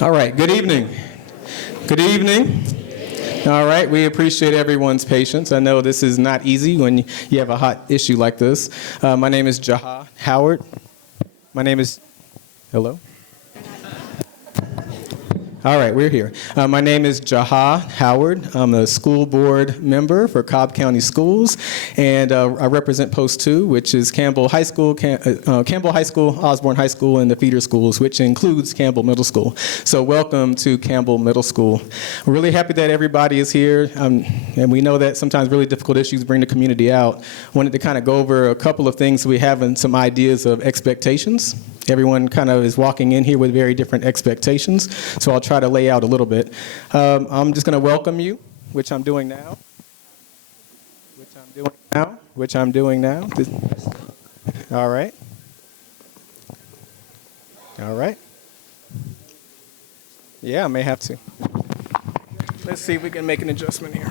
All right, good evening. Good evening. All right, we appreciate everyone's patience. I know this is not easy when you have a hot issue like this. My name is Jaha Howard. Hello? All right, we're here. My name is Jaha Howard. I'm a school board member for Cobb County Schools, and I represent Post 2, which is Campbell High School, Campbell High School, Osborne High School, and the feeder schools, which includes Campbell Middle School. So welcome to Campbell Middle School. We're really happy that everybody is here, and we know that sometimes really difficult issues bring the community out. Wanted to kind of go over a couple of things we have and some ideas of expectations. Everyone kind of is walking in here with very different expectations, so I'll try to lay out a little bit. I'm just going to welcome you, which I'm doing now. All right. All right. Yeah, I may have to. Let's see if we can make an adjustment here.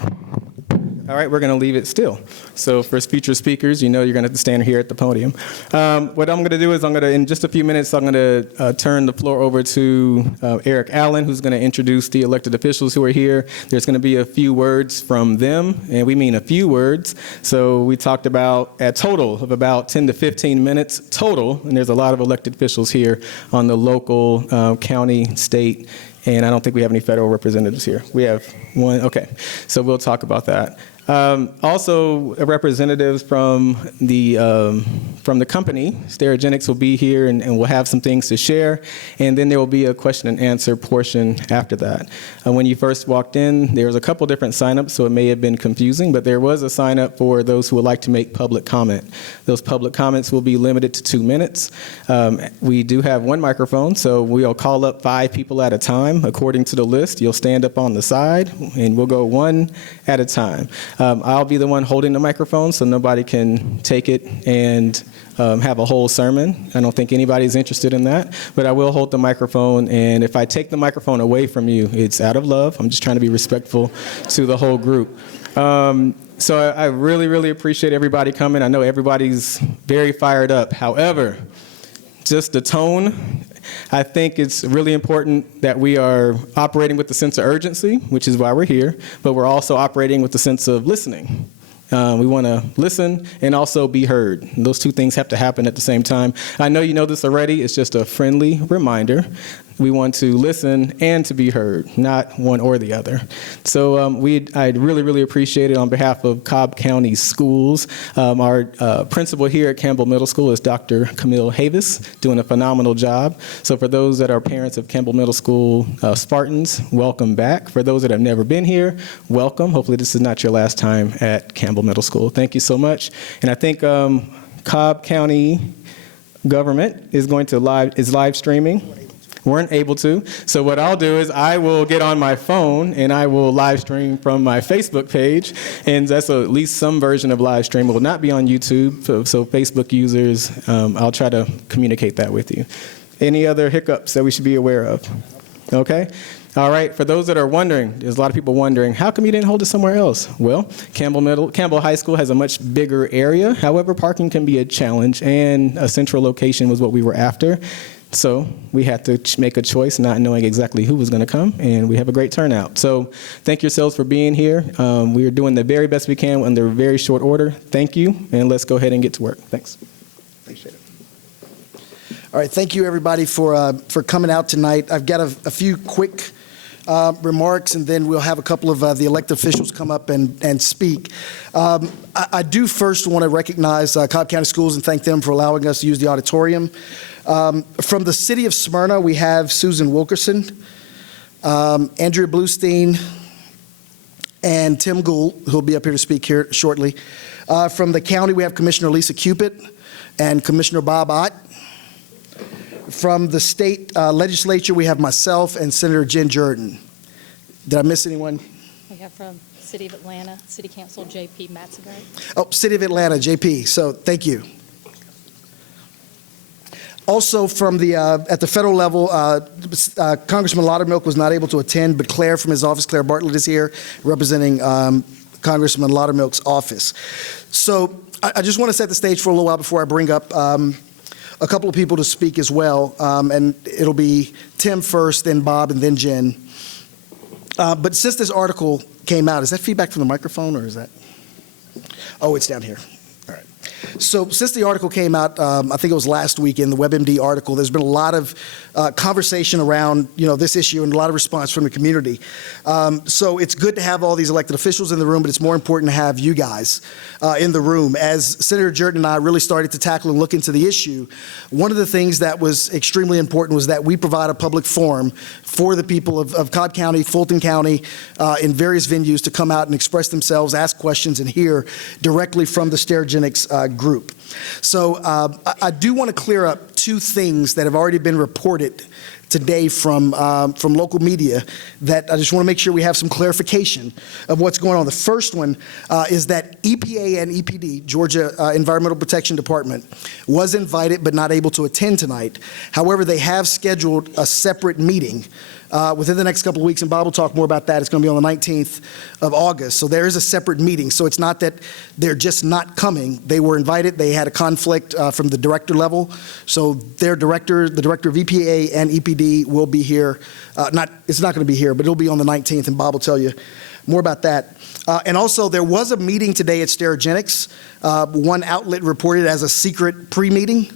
All right, we're going to leave it still. So for future speakers, you know you're going to have to stand here at the podium. What I'm going to do is in just a few minutes, I'm going to turn the floor over to Eric Allen, who's going to introduce the elected officials who are here. There's going to be a few words from them, and we mean a few words. So we talked about a total of about 10 to 15 minutes total, and there's a lot of elected officials here on the local, county, state, and I don't think we have any federal representatives here. We have one, okay. So we'll talk about that. Also, representatives from the company, Sterigenics, will be here and will have some things to share. And then there will be a question and answer portion after that. When you first walked in, there was a couple different signups, so it may have been confusing, but there was a sign up for those who would like to make public comment. Those public comments will be limited to 2 minutes. We do have one microphone, so we'll call up 5 people at a time. According to the list, you'll stand up on the side, and we'll go one at a time. I'll be the one holding the microphone, so nobody can take it and have a whole sermon. I don't think anybody's interested in that, but I will hold the microphone, and if I take the microphone away from you, it's out of love. I'm just trying to be respectful to the whole group. So I really, really appreciate everybody coming. I know everybody's very fired up. However, just the tone, I think it's really important that we are operating with the sense of urgency, which is why we're here, but we're also operating with the sense of listening. We want to listen and also be heard. And those two things have to happen at the same time. I know you know this already. It's just a friendly reminder. We want to listen and to be heard, not one or the other. So I'd really, really appreciate it on behalf of Cobb County Schools. Our principal here at Campbell Middle School is Dr. Camille Havis, doing a phenomenal job. So for those that are parents of Campbell Middle School Spartans, welcome back. For those that have never been here, welcome. Hopefully this is not your last time at Campbell Middle School. Thank you so much. And I think Cobb County government is live streaming. Weren't able to. So what I'll do is I will get on my phone and I will live stream from my Facebook page, and that's at least some version of live stream. It will not be on YouTube, so Facebook users, I'll try to communicate that with you. Any other hiccups that we should be aware of? Okay. All right, for those that are wondering, there's a lot of people wondering, how come you didn't hold it somewhere else? Well, Campbell High School has a much bigger area. However, parking can be a challenge, and a central location was what we were after. So we had to make a choice, not knowing exactly who was going to come, and we have a great turnout. So thank yourselves for being here. We are doing the very best we can under very short order. Thank you, and let's go ahead and get to work. Thanks. Appreciate it. All right, thank you everybody for coming out tonight. I've got a few quick remarks, and then we'll have a couple of the elected officials come up and speak. I do first want to recognize Cobb County Schools and thank them for allowing us to use the auditorium. From the city of Smyrna, we have Susan Wilkerson, Andrea Bluestein, and Tim Gould, who will be up here to speak here shortly. From the county, we have Commissioner Lisa Cupid and Commissioner Bob Ott. From the state legislature, we have myself and Senator Jen Jordan. Did I miss anyone? We have from City of Atlanta, City Council J.P. Matzaberg. Oh, City of Atlanta, J.P. So thank you. Also from the at the federal level, Congressman Laudermilk was not able to attend, but Claire from his office, Claire Bartlett, is here representing Congressman Laudermilk's office. So I just want to set the stage for a little while before I bring up a couple of people to speak as well, and it'll be Tim first, then Bob, and then Jen. But since this article came out, is that feedback from the microphone, or is that? Oh, it's down here. All right. So since the article came out, I think it was last week in the WebMD article, there's been a lot of conversation around, this issue and a lot of response from the community. So it's good to have all these elected officials in the room, but it's more important to have you guys in the room. As Senator Jordan and I really started to tackle and look into the issue, one of the things that was extremely important was that we provide a public forum for the people of Cobb County, Fulton County, in various venues to come out and express themselves, ask questions, and hear directly from the Sterigenics group. So I do want to clear up two things that have already been reported today from local media that I just want to make sure we have some clarification of what's going on. The first one is that EPA and EPD, Georgia Environmental Protection Department, was invited but not able to attend tonight. However, they have scheduled a separate meeting within the next couple of weeks, and Bob will talk more about that. It's going to be on the 19th of August. So there is a separate meeting. So it's not that they're just not coming. They were invited. They had a conflict from the director level. So their director, the director of EPA and EPD will be here. It's not going to be here, but it'll be on the 19th, and Bob will tell you more about that. And also, there was a meeting today at Sterigenics. One outlet reported as a secret pre-meeting.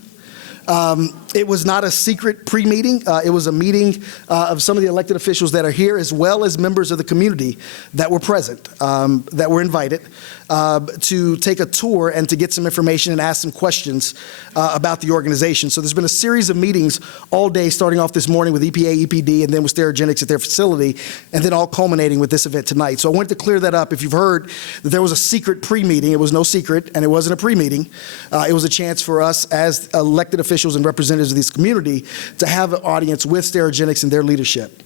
It was not a secret pre-meeting. It was a meeting of some of the elected officials that are here, as well as members of the community that were present, that were invited to take a tour and to get some information and ask some questions about the organization. So there's been a series of meetings all day, starting off this morning with EPA, EPD, and then with Sterigenics at their facility, and then all culminating with this event tonight. So I wanted to clear that up. If you've heard that there was a secret pre-meeting, it was no secret, and it wasn't a pre-meeting. It was a chance for us as elected officials and representatives of this community to have an audience with Sterigenics and their leadership.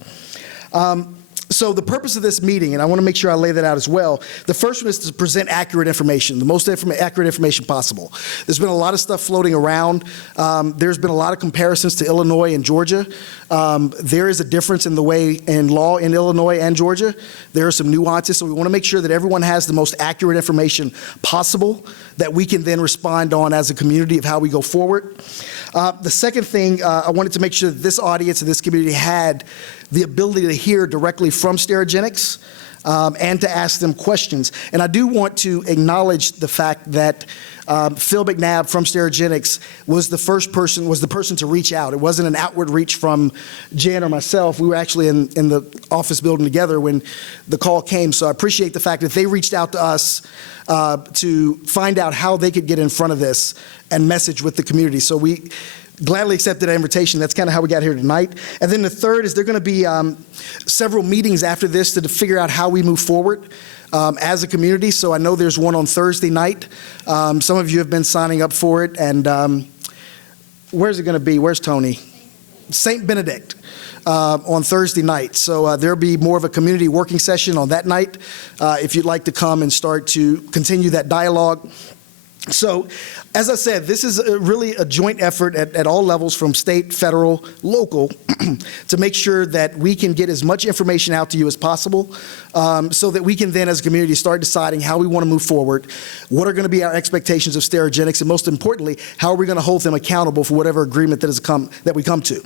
So the purpose of this meeting, and I want to make sure I lay that out as well, the first one is to present accurate information, the most accurate information possible. There's been a lot of stuff floating around. There's been a lot of comparisons to Illinois and Georgia. There is a difference in the way in law in Illinois and Georgia. There are some nuances, so we want to make sure that everyone has the most accurate information possible that we can then respond on as a community of how we go forward. The second thing, I wanted to make sure that this audience and this community had the ability to hear directly from Sterigenics and to ask them questions. And I do want to acknowledge the fact that Phil McNabb from Sterigenics was the person to reach out. It wasn't an outward reach from Jen or myself. We were actually in the office building together when the call came. So I appreciate the fact that they reached out to us to find out how they could get in front of this and message with the community. So we gladly accepted that invitation. That's kind of how we got here tonight. And then the third is there are going to be several meetings after this to figure out how we move forward as a community. So I know there's one on Thursday night. Some of you have been signing up for it. And where's it going to be? Where's Tony? St. Benedict on Thursday night. So there'll be more of a community working session on that night if you'd like to come and start to continue that dialogue. So, as I said, this is really a joint effort at all levels, from state, federal, local, to make sure that we can get as much information out to you as possible so that we can then, as a community, start deciding how we want to move forward, what are going to be our expectations of Sterigenics, and most importantly, how are we going to hold them accountable for whatever agreement that we come to.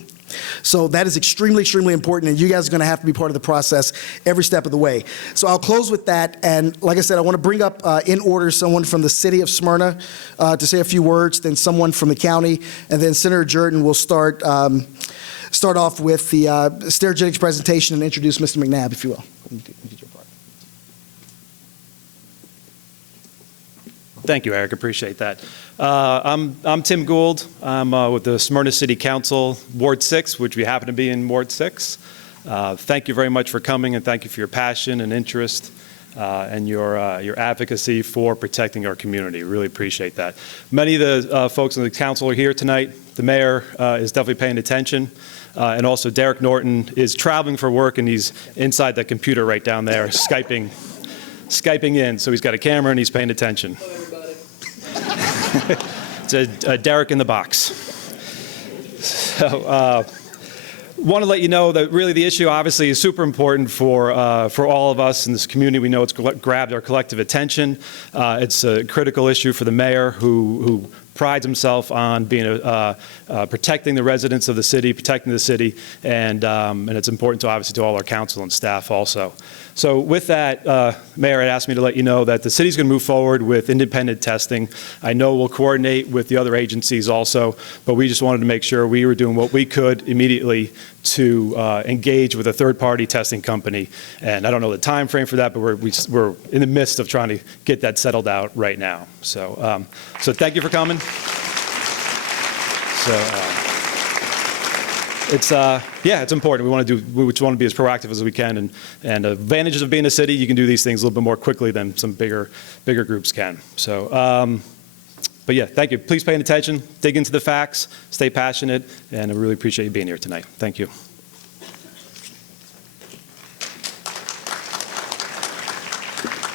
So that is extremely, extremely important, and you guys are going to have to be part of the process every step of the way. So I'll close with that, and like I said, I want to bring up in order someone from the city of Smyrna to say a few words, then someone from the county, and then Senator Jordan will start off with the Sterigenics presentation and introduce Mr. McNabb, if you will. Thank you, Eric. Appreciate that. I'm Tim Gould. I'm with the Smyrna City Council, Ward 6, which we happen to be in Ward 6. Thank you very much for coming, and thank you for your passion and interest and your advocacy for protecting our community. Really appreciate that. Many of the folks on the council are here tonight. The mayor is definitely paying attention. And also Derek Norton is traveling for work, and he's inside that computer right down there, Skyping in. So he's got a camera and he's paying attention. Hello, everybody. It's a Derek in the box. So want to let you know that really the issue obviously is super important for all of us in this community. We know it's grabbed our collective attention. It's a critical issue for the mayor who prides himself on being protecting the residents of the city, protecting the city, and it's important to obviously to all our council and staff also. So with that, Mayor had asked me to let you know that the city's going to move forward with independent testing. I know we'll coordinate with the other agencies also, but we just wanted to make sure we were doing what we could immediately to engage with a third-party testing company. And I don't know the time frame for that, but we're in the midst of trying to get that settled out right now. So, so thank you for coming. It's important. We just want to be as proactive as we can, and advantages of being a city, you can do these things a little bit more quickly than some bigger groups can. So, but yeah, thank you. Please pay attention, dig into the facts, stay passionate, and I really appreciate you being here tonight. Thank you.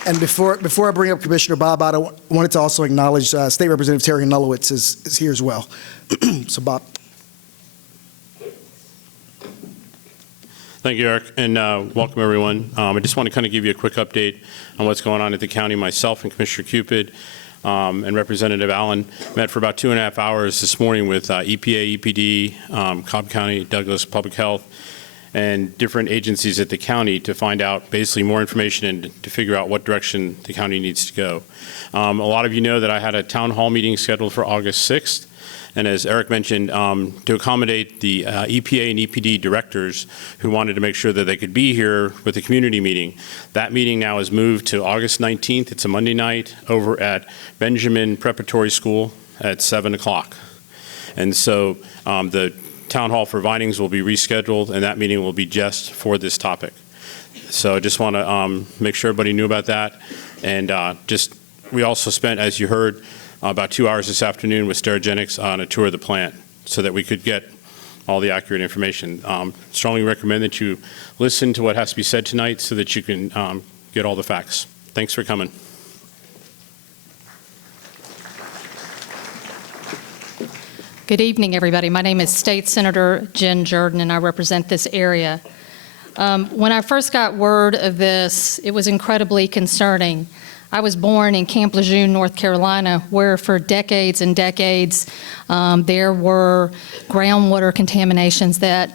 And before I bring up Commissioner Bob, I wanted to also acknowledge State Representative Terry Nulowitz is here as well. So, Bob. Thank you, Eric, and welcome, everyone. I just want to kind of give you a quick update on what's going on at the county. Myself and Commissioner Cupid and Representative Allen met for about 2.5 hours this morning with EPA, EPD, Cobb County, Douglas Public Health, and different agencies at the county to find out basically more information and to figure out what direction the county needs to go. A lot of you know that I had a town hall meeting scheduled for August 6th. And as Eric mentioned, to accommodate the EPA and EPD directors who wanted to make sure that they could be here with the community meeting, that meeting now is moved to August 19th. It's a Monday night over at Benjamin Preparatory School at 7 o'clock. And so the town hall for Vinings will be rescheduled, and that meeting will be just for this topic. So I just want to make sure everybody knew about that. And we also spent, as you heard, about 2 hours this afternoon with Sterigenics on a tour of the plant so that we could get all the accurate information. Strongly recommend that you listen to what has to be said tonight so that you can get all the facts. Thanks for coming. Good evening, everybody. My name is State Senator Jen Jordan, and I represent this area. When I first got word of this, it was incredibly concerning. I was born in Camp Lejeune, North Carolina, where for decades and decades there were groundwater contaminations that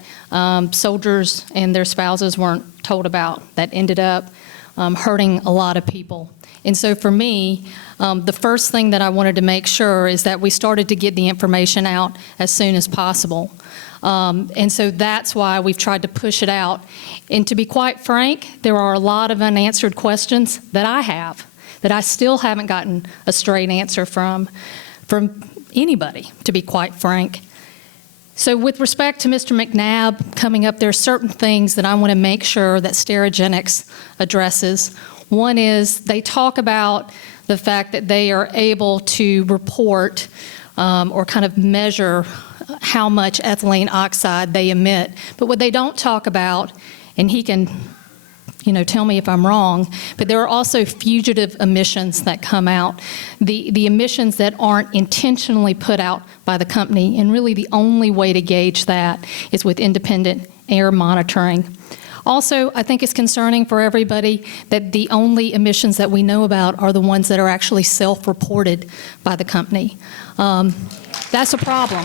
soldiers and their spouses weren't told about that ended up hurting a lot of people. And so for me, the first thing that I wanted to make sure is that we started to get the information out as soon as possible. And so that's why we've tried to push it out. And to be quite frank, there are a lot of unanswered questions that I have that I still haven't gotten a straight answer from anybody, to be quite frank. So with respect to Mr. McNabb coming up, there are certain things that I want to make sure that Sterigenics addresses. One is they talk about the fact that they are able to report or kind of measure how much ethylene oxide they emit. But what they don't talk about, and he can tell me if I'm wrong, but there are also fugitive emissions that come out, the emissions that aren't intentionally put out by the company, and really the only way to gauge that is with independent air monitoring. Also, I think it's concerning for everybody that the only emissions that we know about are the ones that are actually self-reported by the company. That's a problem.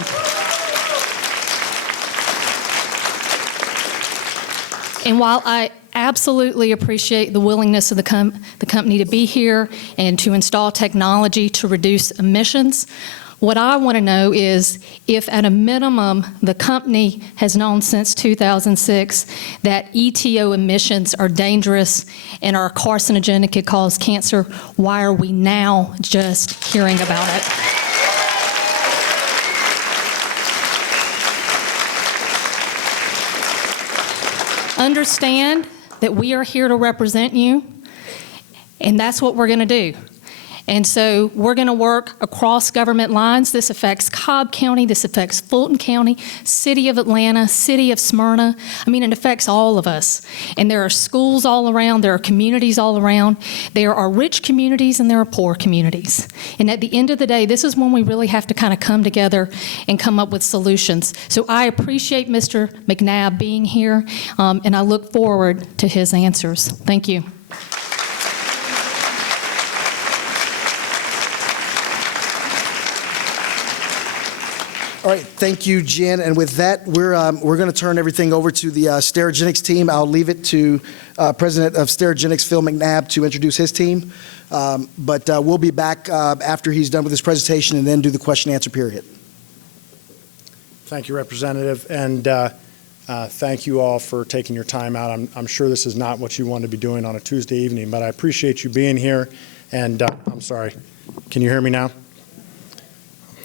And while I absolutely appreciate the willingness of the company to be here and to install technology to reduce emissions, what I want to know is if at a minimum the company has known since 2006 that ETO emissions are dangerous and are carcinogenic, could cause cancer, why are we now just hearing about it? Understand that we are here to represent you, and that's what we're going to do. And so we're going to work across government lines. This affects Cobb County, this affects Fulton County, City of Atlanta, City of Smyrna. I mean, it affects all of us. And there are schools all around, there are communities all around. There are rich communities and there are poor communities. And at the end of the day, this is when we really have to kind of come together and come up with solutions. So I appreciate Mr. McNabb being here, and I look forward to his answers. Thank you. All right, thank you, Jen. And with that, we're going to turn everything over to the Sterigenics team. I'll leave it to President of Sterigenics, Phil McNabb, to introduce his team. But we'll be back after he's done with his presentation and then do the question and answer period. Thank you, Representative, and thank you all for taking your time out. I'm sure this is not what you want to be doing on a Tuesday evening, but I appreciate you being here. And I'm sorry, can you hear me now?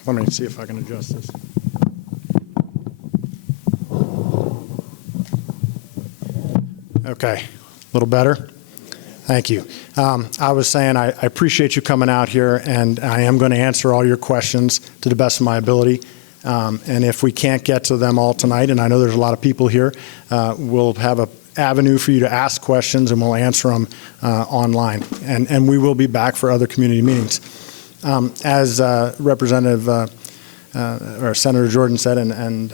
Let me see if I can adjust this. Okay, a little better? Thank you. I was saying I appreciate you coming out here, and I am going to answer all your questions to the best of my ability. And if we can't get to them all tonight, and I know there's a lot of people here, we'll have an avenue for you to ask questions, and we'll answer them online. And we will be back for other community meetings. As Representative or Senator Jordan said, and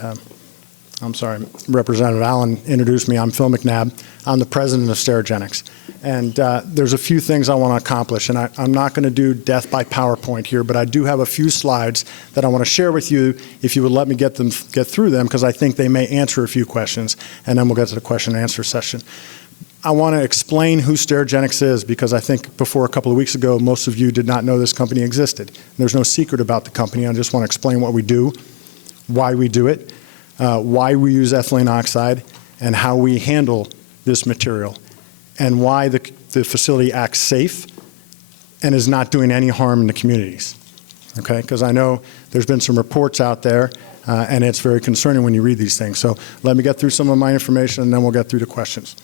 I'm sorry, Representative Allen introduced me, I'm Phil McNabb. I'm the president of Sterigenics. And there's a few things I want to accomplish, and I'm not going to do death by PowerPoint here, but I do have a few slides that I want to share with you if you would let me get through them, because I think they may answer a few questions, and then we'll get to the question and answer session. I want to explain who Sterigenics is, because I think before a couple of weeks ago, most of you did not know this company existed. There's no secret about the company. I just want to explain what we do, why we do it, why we use ethylene oxide, and how we handle this material, and why the facility acts safe and is not doing any harm in the communities. Okay, because I know there's been some reports out there, and it's very concerning when you read these things. So let me get through some of my information, and then we'll get through the questions.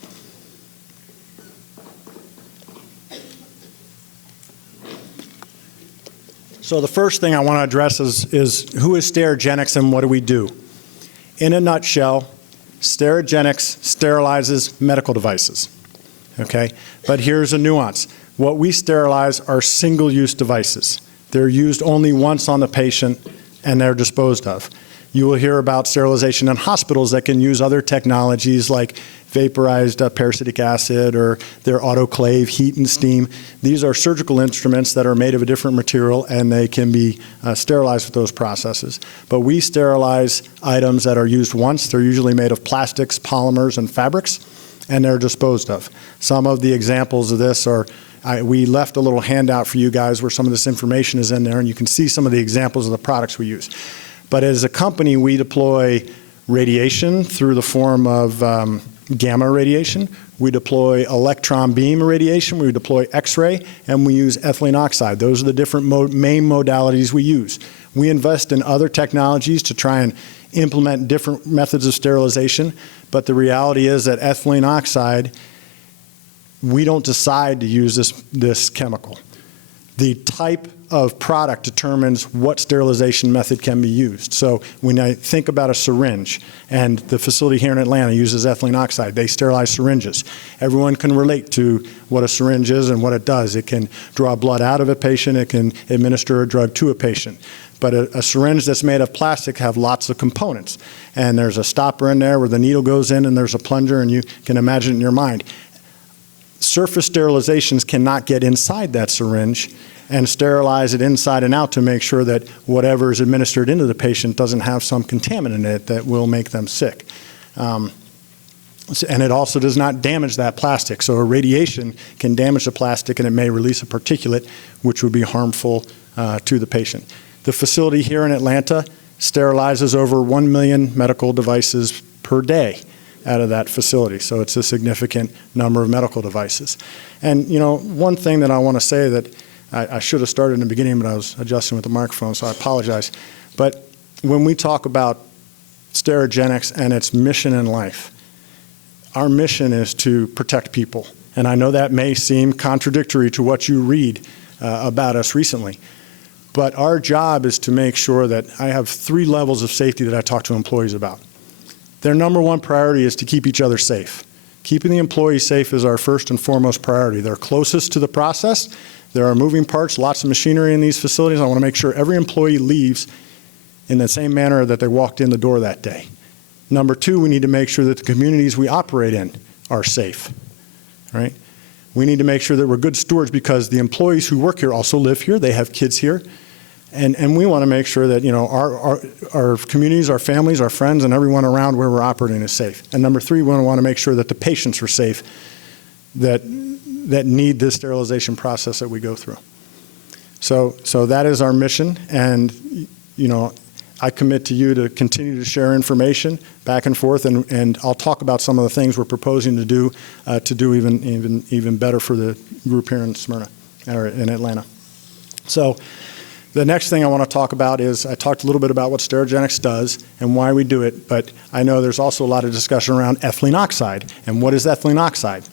So the first thing I want to address is who is Sterigenics and what do we do? In a nutshell, Sterigenics sterilizes medical devices. Okay, but here's a nuance. What we sterilize are single-use devices. They're used only once on the patient, and they're disposed of. You will hear about sterilization in hospitals that can use other technologies like vaporized parasitic acid or their autoclave, heat and steam. These are surgical instruments that are made of a different material, and they can be sterilized with those processes. But we sterilize items that are used once. They're usually made of plastics, polymers, and fabrics, and they're disposed of. Some of the examples of this are, we left a little handout for you guys where some of this information is in there, and you can see some of the examples of the products we use. But as a company, we deploy radiation through the form of gamma radiation. We deploy electron beam irradiation. We deploy X-ray, and we use ethylene oxide. Those are the different main modalities we use. We invest in other technologies to try and implement different methods of sterilization, but the reality is that ethylene oxide, we don't decide to use this chemical. The type of product determines what sterilization method can be used. So when I think about a syringe, and the facility here in Atlanta uses ethylene oxide, they sterilize syringes. Everyone can relate to what a syringe is and what it does. It can draw blood out of a patient. It can administer a drug to a patient. But a syringe that's made of plastic have lots of components. And there's a stopper in there where the needle goes in, and there's a plunger, and you can imagine it in your mind. Surface sterilizations cannot get inside that syringe and sterilize it inside and out to make sure that whatever is administered into the patient doesn't have some contaminant in it that will make them sick. And it also does not damage that plastic. So a radiation can damage the plastic, and it may release a particulate which would be harmful to the patient. The facility here in Atlanta sterilizes over 1 million medical devices per day out of that facility. So it's a significant number of medical devices. And you know, one thing that I want to say that I should have started in the beginning, but I was adjusting with the microphone, so I apologize. But when we talk about Sterigenics and its mission in life, our mission is to protect people. And I know that may seem contradictory to what you read about us recently. But our job is to make sure that I have 3 levels of safety that I talk to employees about. Their number 1 priority is to keep each other safe. Keeping the employees safe is our first and foremost priority. They're closest to the process. There are moving parts, lots of machinery in these facilities. I want to make sure every employee leaves in the same manner that they walked in the door that day. Number 2, we need to make sure that the communities we operate in are safe, right? We need to make sure that we're good stewards because the employees who work here also live here. They have kids here. And we want to make sure that, our communities, our families, our friends, and everyone around where we're operating is safe. And number three, we want to make sure that the patients are safe that need this sterilization process that we go through. So that is our mission. And, I commit to you to continue to share information back and forth, and I'll talk about some of the things we're proposing to do even better for the group here in Smyrna, or in Atlanta. So the next thing I want to talk about is, I talked a little bit about what Sterigenics does and why we do it, but I know there's also a lot of discussion around ethylene oxide. And what is ethylene oxide?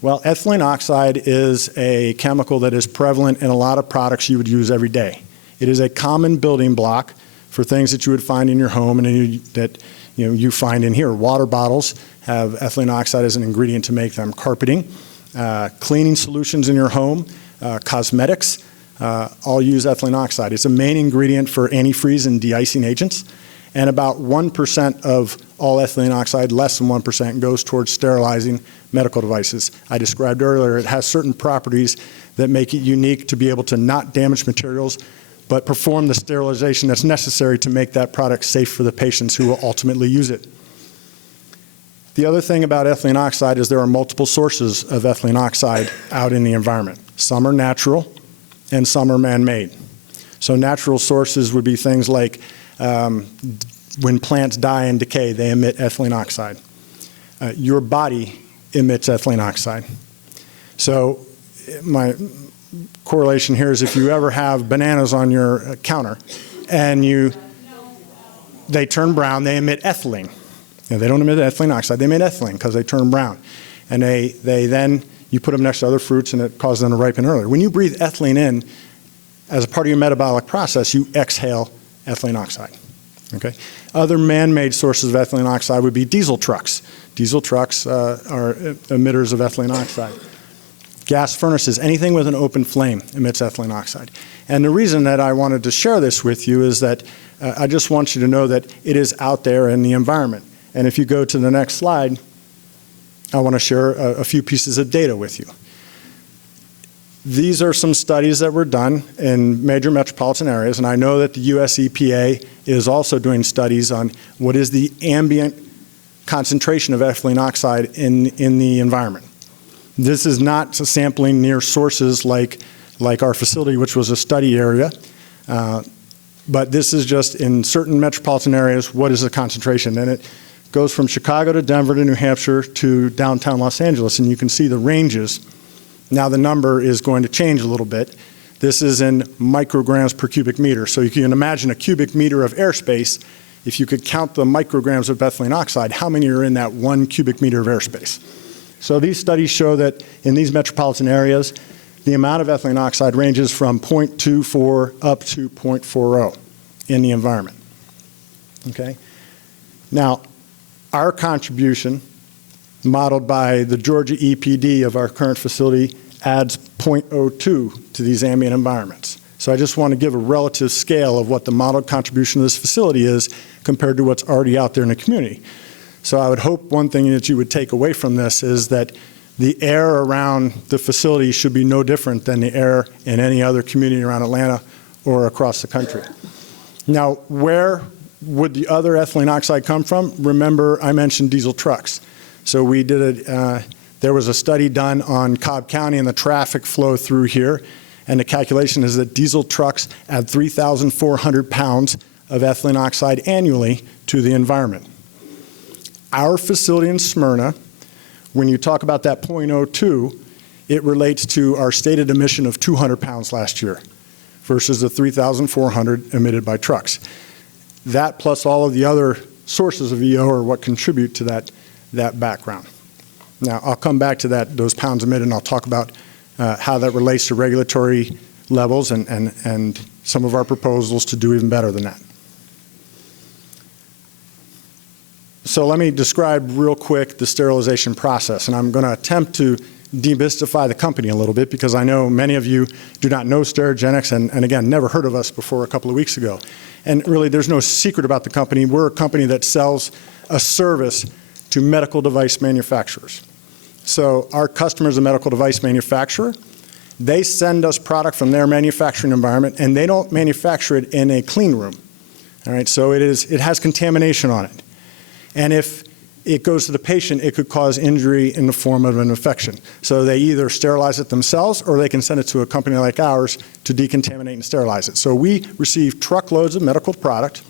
Well, ethylene oxide is a chemical that is prevalent in a lot of products you would use every day. It is a common building block for things that you would find in your home and that you find in here. Water bottles have ethylene oxide as an ingredient to make them. Carpeting, cleaning solutions in your home, cosmetics, all use ethylene oxide. It's a main ingredient for antifreeze and de-icing agents. And about 1% of all ethylene oxide, less than 1%, goes towards sterilizing medical devices. I described earlier, it has certain properties that make it unique to be able to not damage materials, but perform the sterilization that's necessary to make that product safe for the patients who will ultimately use it. The other thing about ethylene oxide is there are multiple sources of ethylene oxide out in the environment. Some are natural and some are man-made. So natural sources would be things like when plants die and decay, they emit ethylene oxide. Your body emits ethylene oxide. So my correlation here is if you ever have bananas on your counter and they turn brown, they emit ethylene. They don't emit ethylene oxide, they emit ethylene because they turn brown. And they then, you put them next to other fruits and it causes them to ripen earlier. When you breathe ethylene in as a part of your metabolic process, you exhale ethylene oxide. Okay? Other man-made sources of ethylene oxide would be diesel trucks. Diesel trucks are emitters of ethylene oxide. Gas furnaces, anything with an open flame emits ethylene oxide. And the reason that I wanted to share this with you is that I just want you to know that it is out there in the environment. And if you go to the next slide, I want to share a few pieces of data with you. These are some studies that were done in major metropolitan areas, and I know that the US EPA is also doing studies on what is the ambient concentration of ethylene oxide in the environment. This is not sampling near sources like our facility, which was a study area, but this is just in certain metropolitan areas, what is the concentration? And it goes from Chicago to Denver to New Hampshire to downtown Los Angeles, and you can see the ranges. Now the number is going to change a little bit. This is in micrograms per cubic meter. So you can imagine a cubic meter of airspace. If you could count the micrograms of ethylene oxide, how many are in that 1 cubic meter of airspace? So these studies show that in these metropolitan areas, the amount of ethylene oxide ranges from 0.24 up to 0.40 in the environment. Okay? Now, our contribution, modeled by the Georgia EPD of our current facility, adds 0.02 to these ambient environments. So I just want to give a relative scale of what the modeled contribution of this facility is compared to what's already out there in the community. So I would hope one thing that you would take away from this is that the air around the facility should be no different than the air in any other community around Atlanta or across the country. Now, where would the other ethylene oxide come from? Remember, I mentioned diesel trucks. So we did there was a study done on Cobb County and the traffic flow through here, and the calculation is that diesel trucks add 3,400 pounds of ethylene oxide annually to the environment. Our facility in Smyrna, when you talk about that 0.02, it relates to our stated emission of 200 pounds last year versus the 3,400 emitted by trucks. That plus all of the other sources of EO are what contribute to that background. Now, I'll come back to those pounds emitted, and I'll talk about how that relates to regulatory levels and some of our proposals to do even better than that. So let me describe real quick the sterilization process, and I'm going to attempt to demystify the company a little bit because I know many of you do not know Sterigenics and again, never heard of us before a couple of weeks ago. And really, there's no secret about the company. We're a company that sells a service to medical device manufacturers. So our customer is a medical device manufacturer, They send us product from their manufacturing environment, and they don't manufacture it in a clean room. All right, so it has contamination on it. And if it goes to the patient, it could cause injury in the form of an infection. So they either sterilize it themselves, or they can send it to a company like ours to decontaminate and sterilize it. So we receive truckloads of medical product.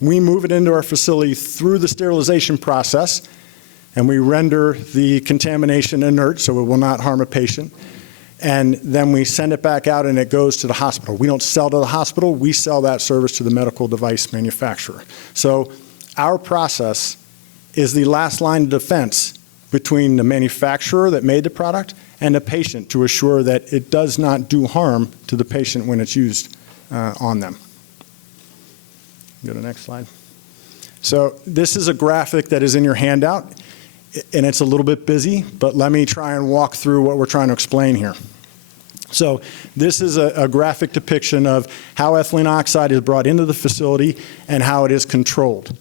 We move it into our facility through the sterilization process, and we render the contamination inert so it will not harm a patient. And then we send it back out and it goes to the hospital. We don't sell to the hospital, we sell that service to the medical device manufacturer. So our process is the last line of defense between the manufacturer that made the product and the patient to assure that it does not do harm to the patient when it's used on them. Go to the next slide. So this is a graphic that is in your handout, and it's a little bit busy, but let me try and walk through what we're trying to explain here. So this is a graphic depiction of how ethylene oxide is brought into the facility and how it is controlled.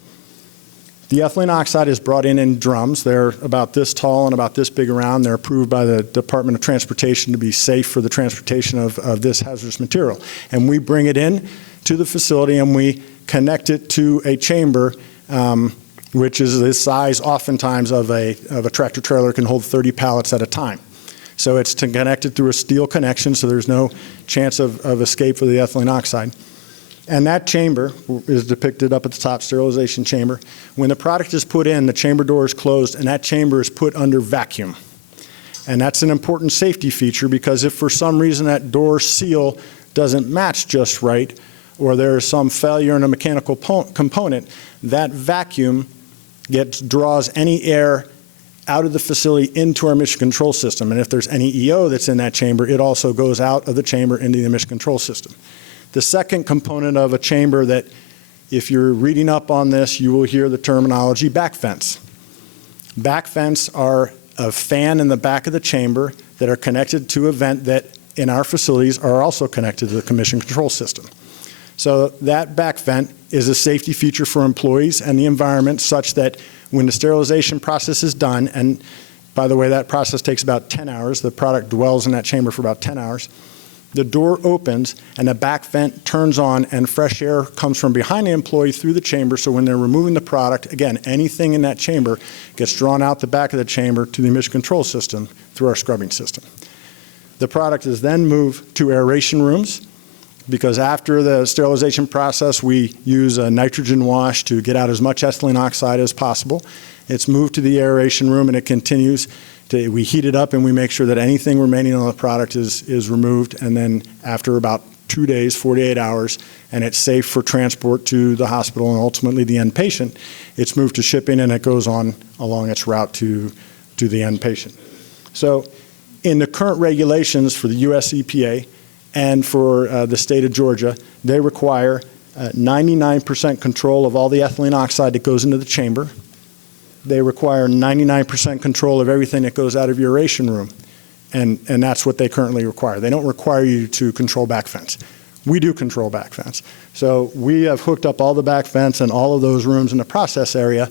The ethylene oxide is brought in drums. They're about this tall and about this big around. They're approved by the Department of Transportation to be safe for the transportation of this hazardous material. And we bring it in to the facility and we connect it to a chamber, which is the size oftentimes of a tractor trailer, can hold 30 pallets at a time. So it's connected through a steel connection, so there's no chance of escape for the ethylene oxide. And that chamber is depicted up at the top, sterilization chamber. When the product is put in, the chamber door is closed, and that chamber is put under vacuum. And that's an important safety feature because if for some reason that door seal doesn't match just right, or there is some failure in a mechanical component, that vacuum draws any air out of the facility into our emission control system. And if there's any EO that's in that chamber, it also goes out of the chamber into the emission control system. The second component of a chamber that, if you're reading up on this, you will hear the terminology back vents. Back vents are a fan in the back of the chamber that are connected to a vent that in our facilities are also connected to the emission control system. So that back vent is a safety feature for employees and the environment such that when the sterilization process is done, and by the way, that process takes about 10 hours, the product dwells in that chamber for about 10 hours, the door opens and the back vent turns on and fresh air comes from behind the employee through the chamber, so when they're removing the product, again, anything in that chamber gets drawn out the back of the chamber to the emission control system through our scrubbing system. The product is then moved to aeration rooms, because after the sterilization process, we use a nitrogen wash to get out as much ethylene oxide as possible. It's moved to the aeration room and it continues. We heat it up and we make sure that anything remaining on the product is removed, and then after about 2 days, 48 hours, and it's safe for transport to the hospital and ultimately the end patient, it's moved to shipping and it goes on along its route to the end patient. So in the current regulations for the US EPA and for the state of Georgia, they require 99% control of all the ethylene oxide that goes into the chamber. They require 99% control of everything that goes out of your aeration room, and that's what they currently require. They don't require you to control back vents. We do control back vents. So we have hooked up all the back vents and all of those rooms in the process area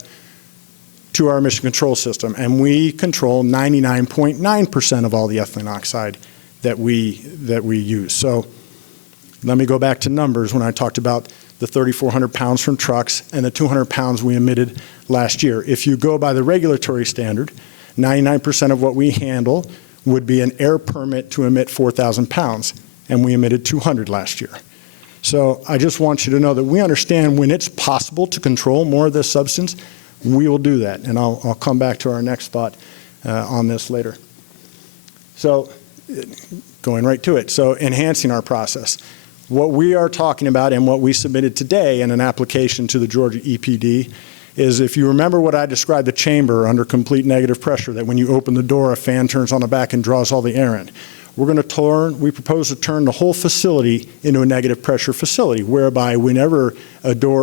to our emission control system, and we control 99.9% of all the ethylene oxide that we use. So let me go back to numbers when I talked about the 3,400 pounds from trucks and the 200 pounds we emitted last year. If you go by the regulatory standard, 99% of what we handle would be an air permit to emit 4,000 pounds, and we emitted 200 last year. So I just want you to know that we understand when it's possible to control more of this substance, we will do that. And I'll come back to our next thought on this later. So going right to it. So enhancing our process. What we are talking about and what we submitted today in an application to the Georgia EPD is, if you remember what I described the chamber under complete negative pressure, that when you open the door, a fan turns on the back and draws all the air in. We propose to turn the whole facility into a negative pressure facility, whereby whenever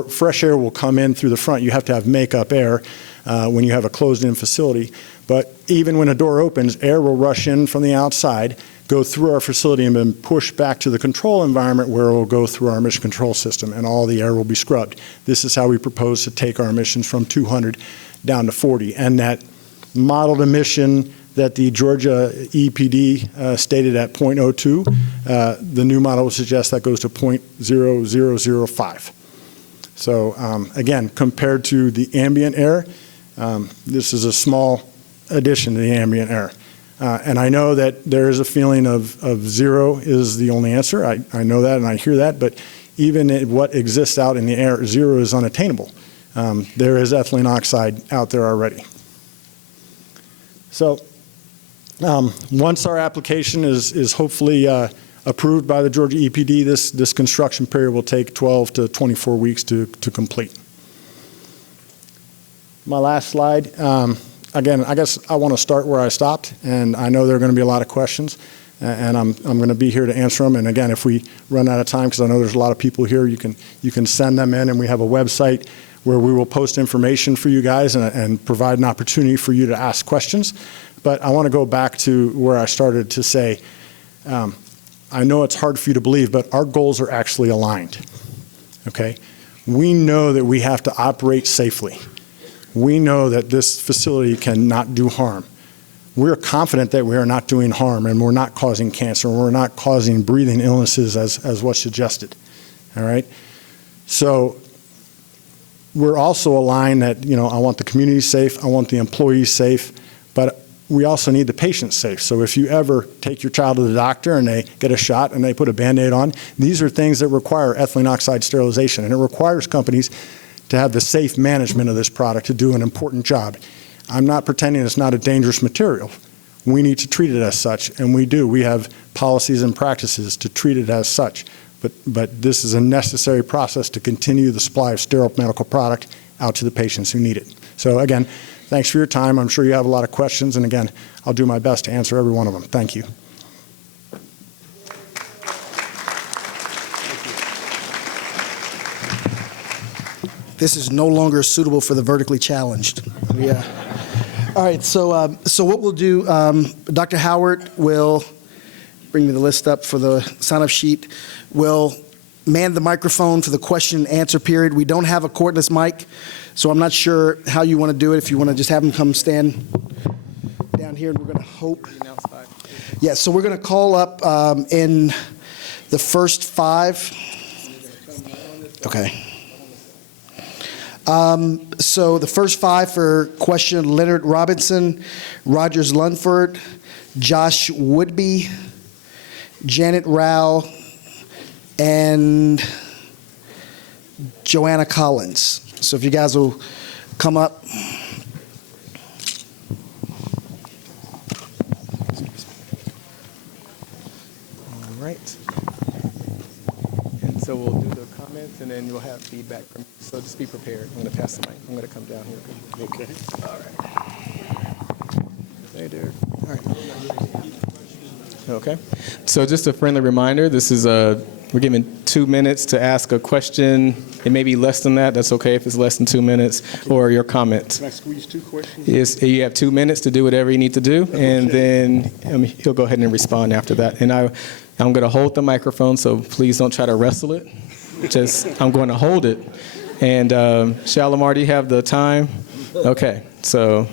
fresh air will come in through the front, you have to have make-up air when you have a closed-in facility. But even when a door opens, air will rush in from the outside, go through our facility, and then push back to the control environment where it will go through our emission control system, and all the air will be scrubbed. This is how we propose to take our emissions from 200 down to 40. And that modeled emission that the Georgia EPD stated at 0.02. The new model would suggest that goes to 0.0005. So again, compared to the ambient air, this is a small addition to the ambient air. And I know that there is a feeling of zero is the only answer. I know that and I hear that, but even what exists out in the air, zero is unattainable. There is ethylene oxide out there already. So once our application is hopefully approved by the Georgia EPD, this construction period will take 12 to 24 weeks to complete. My last slide. Again, I guess I want to start where I stopped, and I know there are going to be a lot of questions, and I'm going to be here to answer them. And again, if we run out of time, because I know there's a lot of people here, you can send them in, and we have a website where we will post information for you guys and provide an opportunity for you to ask questions. But I want to go back to where I started to say, I know it's hard for you to believe, but our goals are actually aligned, okay? We know that we have to operate safely. We know that this facility cannot do harm. We're confident that we are not doing harm and we're not causing cancer and we're not causing breathing illnesses as what's suggested, all right? So we're also aligned that, I want the community safe, I want the employees safe, but we also need the patients safe. So if you ever take your child to the doctor and they get a shot and they put a Band-Aid on, these are things that require ethylene oxide sterilization, and it requires companies to have the safe management of this product to do an important job. I'm not pretending it's not a dangerous material. We need to treat it as such, and we do. We have policies and practices to treat it as such, but this is a necessary process to continue the supply of sterile medical product out to the patients who need it. So again, thanks for your time. I'm sure you have a lot of questions, and again, I'll do my best to answer every one of them. Thank you. This is no longer suitable for the vertically challenged. Yeah. All right, so what we'll do, Dr. Howard will bring me the list up for the sign-up sheet. We'll man the microphone for the question and answer period. We don't have a cordless mic, so I'm not sure how you want to do it. If you want to just have them come stand down here, and we're going to hope. Yeah, so we're going to call up in the first 5. Okay. So the first 5 for question: Leonard Robinson, Rogers Lunford, Josh Woodby, Janet Rao, and Joanna Collins. So if you guys will come up. All right. And so we'll do the comments, and then you'll have feedback from you. So just be prepared. I'm going to pass the mic. I'm going to come down here. Okay. All right. Hey, Derek. All right. Okay. So just a friendly reminder, this is we're given 2 minutes to ask a question. It may be less than that. That's okay if it's less than 2 minutes, or your comment. Can I squeeze 2 questions? Yes, you have 2 minutes to do whatever you need to do, and then he'll go ahead and respond after that. And I'm going to hold the microphone, so please don't try to wrestle it. I'm going to hold it. And Shalimar, do you have the time? Okay. So,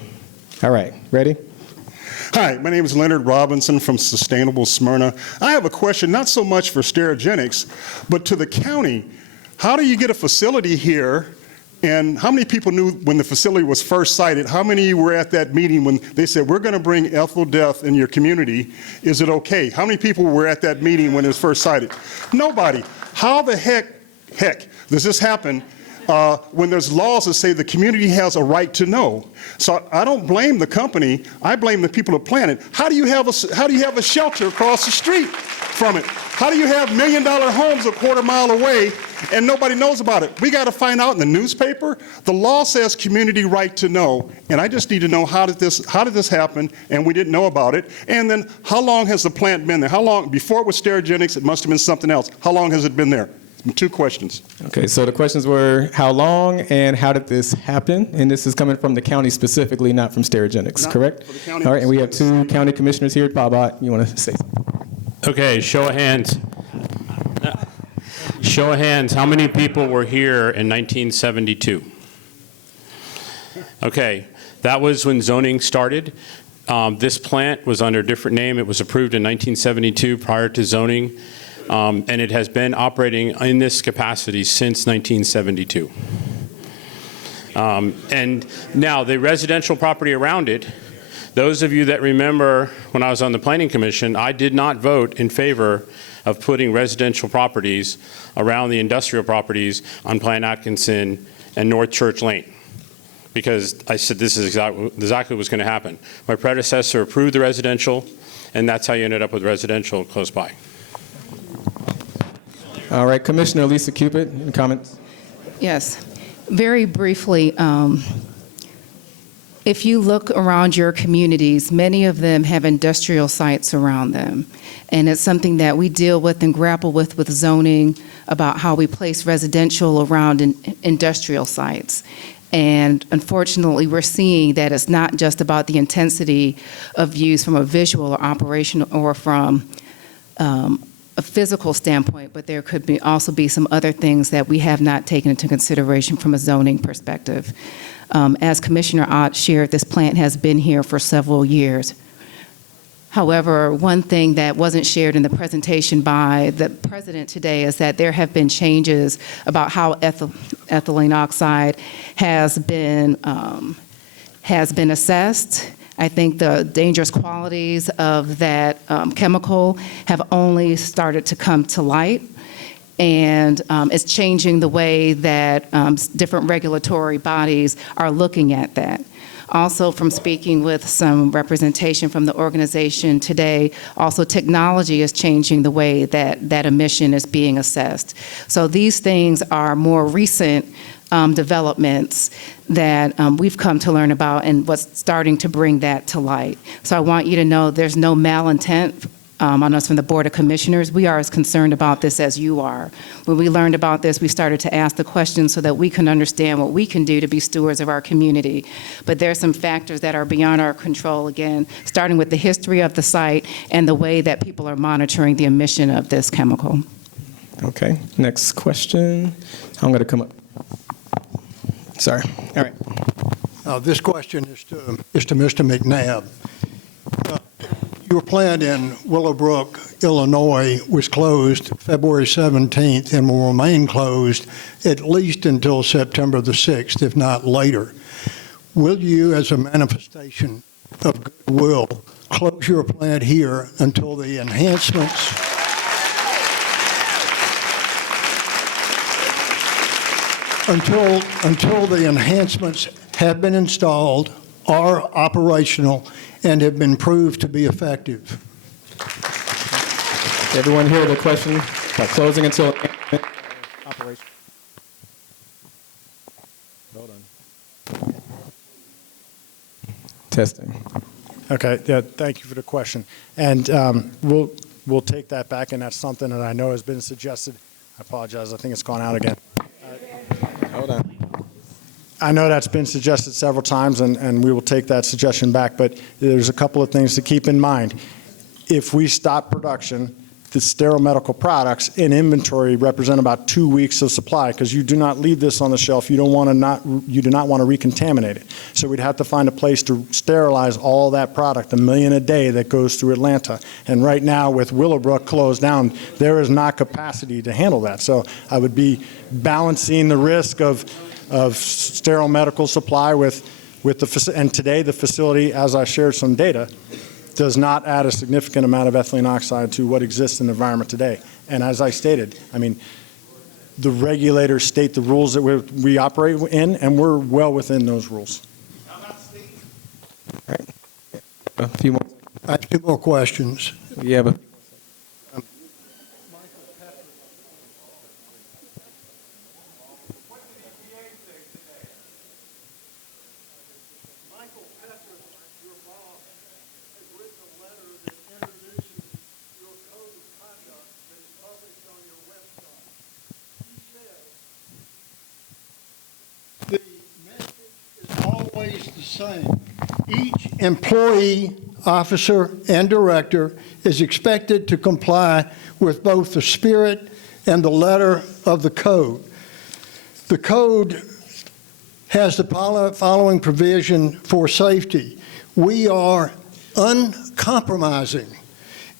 all right. Ready? Hi, my name is Leonard Robinson from Sustainable Smyrna. I have a question, not so much for Sterigenics, but to the county. How do you get a facility here, and how many people knew when the facility was first sited? How many were at that meeting when they said, we're going to bring ethyl death in your community? Is it okay? How many people were at that meeting when it was first sited? Nobody. How the heck does this happen when there's laws that say the community has a right to know? So I don't blame the company. I blame the people who planted. How do you have a shelter across the street from it? How do you have $1 million homes a quarter mile away and nobody knows about it? We got to find out in the newspaper. The law says community right to know, and I just need to know how did this happen, and we didn't know about it. And then how long has the plant been there? How long before it was Sterigenics? It must have been something else. How long has it been there? 2 questions. Okay, so the questions were how long and how did this happen? And this is coming from the county specifically, not from Sterigenics, correct? For the county. All right, and we have 2 county commissioners here. Baba, you want to say something? Okay, show of hands. Show of hands, how many people were here in 1972? Okay, that was when zoning started. This plant was under a different name. It was approved in 1972 prior to zoning, and it has been operating in this capacity since 1972. And now the residential property around it, those of you that remember when I was on the Planning Commission, I did not vote in favor of putting residential properties around the industrial properties on Plant Atkinson and North Church Lane, because I said this is exactly what's going to happen. My predecessor approved the residential, and that's how you ended up with residential close by. All right, Commissioner Lisa Cupid, any comments? Yes. Very briefly, if you look around your communities, many of them have industrial sites around them. And it's something that we deal with and grapple with zoning about how we place residential around industrial sites. And unfortunately, we're seeing that it's not just about the intensity of use from a visual or operational or from a physical standpoint, but there could also be some other things that we have not taken into consideration from a zoning perspective. As Commissioner Ott shared, this plant has been here for several years. However, one thing that wasn't shared in the presentation by the president today is that there have been changes about how ethylene oxide has been assessed. I think the dangerous qualities of that chemical have only started to come to light, and it's changing the way that different regulatory bodies are looking at that. Also, from speaking with some representation from the organization today, also technology is changing the way that that emission is being assessed. So these things are more recent developments that we've come to learn about and what's starting to bring that to light. So I want you to know there's no malintent on us from the Board of Commissioners. We are as concerned about this as you are. When we learned about this, we started to ask the questions so that we can understand what we can do to be stewards of our community. But there are some factors that are beyond our control, again, starting with the history of the site and the way that people are monitoring the emission of this chemical. Okay, next question. I'm going to come up. Sorry. All right. This question is to Mr. McNabb. Your plant in Willowbrook, Illinois, was closed February 17th and will remain closed at least until September the 6th, if not later. Will you, as a manifestation of goodwill, close your plant here until the enhancements until the enhancements have been installed, are operational, and have been proved to be effective? Everyone hear the question about closing until operation? Hold on. Testing. Okay, yeah, thank you for the question. And we'll take that back, and that's something that I know has been suggested. I apologize, I think it's gone out again. Hold on. I know that's been suggested several times, and we will take that suggestion back, but there's a couple of things to keep in mind. If we stop production, the sterile medical products in inventory represent about 2 weeks of supply, because you do not leave this on the shelf. You do not want to recontaminate it. So we'd have to find a place to sterilize all that product, 1 million a day that goes through Atlanta. And right now, with Willowbrook closed down, there is not capacity to handle that. So I would be balancing the risk of sterile medical supply with the, and today the facility, as I shared some data, does not add a significant amount of ethylene oxide to what exists in the environment today. And as I stated, I mean, the regulators state the rules that we operate in, and we're well within those rules. All right. A few more. I have 2 more questions. Yeah, but The message is always the same. Each employee, officer, and director is expected to comply with both the spirit and the letter of the code. The code has the following provision for safety. We are uncompromising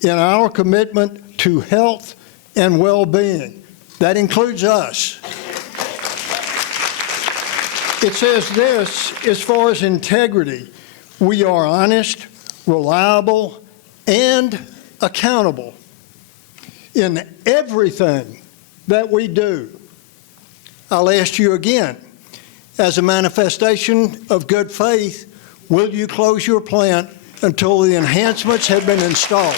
in our commitment to health and well-being. That includes us. It says this, as far as integrity, we are honest, reliable, and accountable in everything that we do. I'll ask you again, as a manifestation of good faith, will you close your plant until the enhancements have been installed?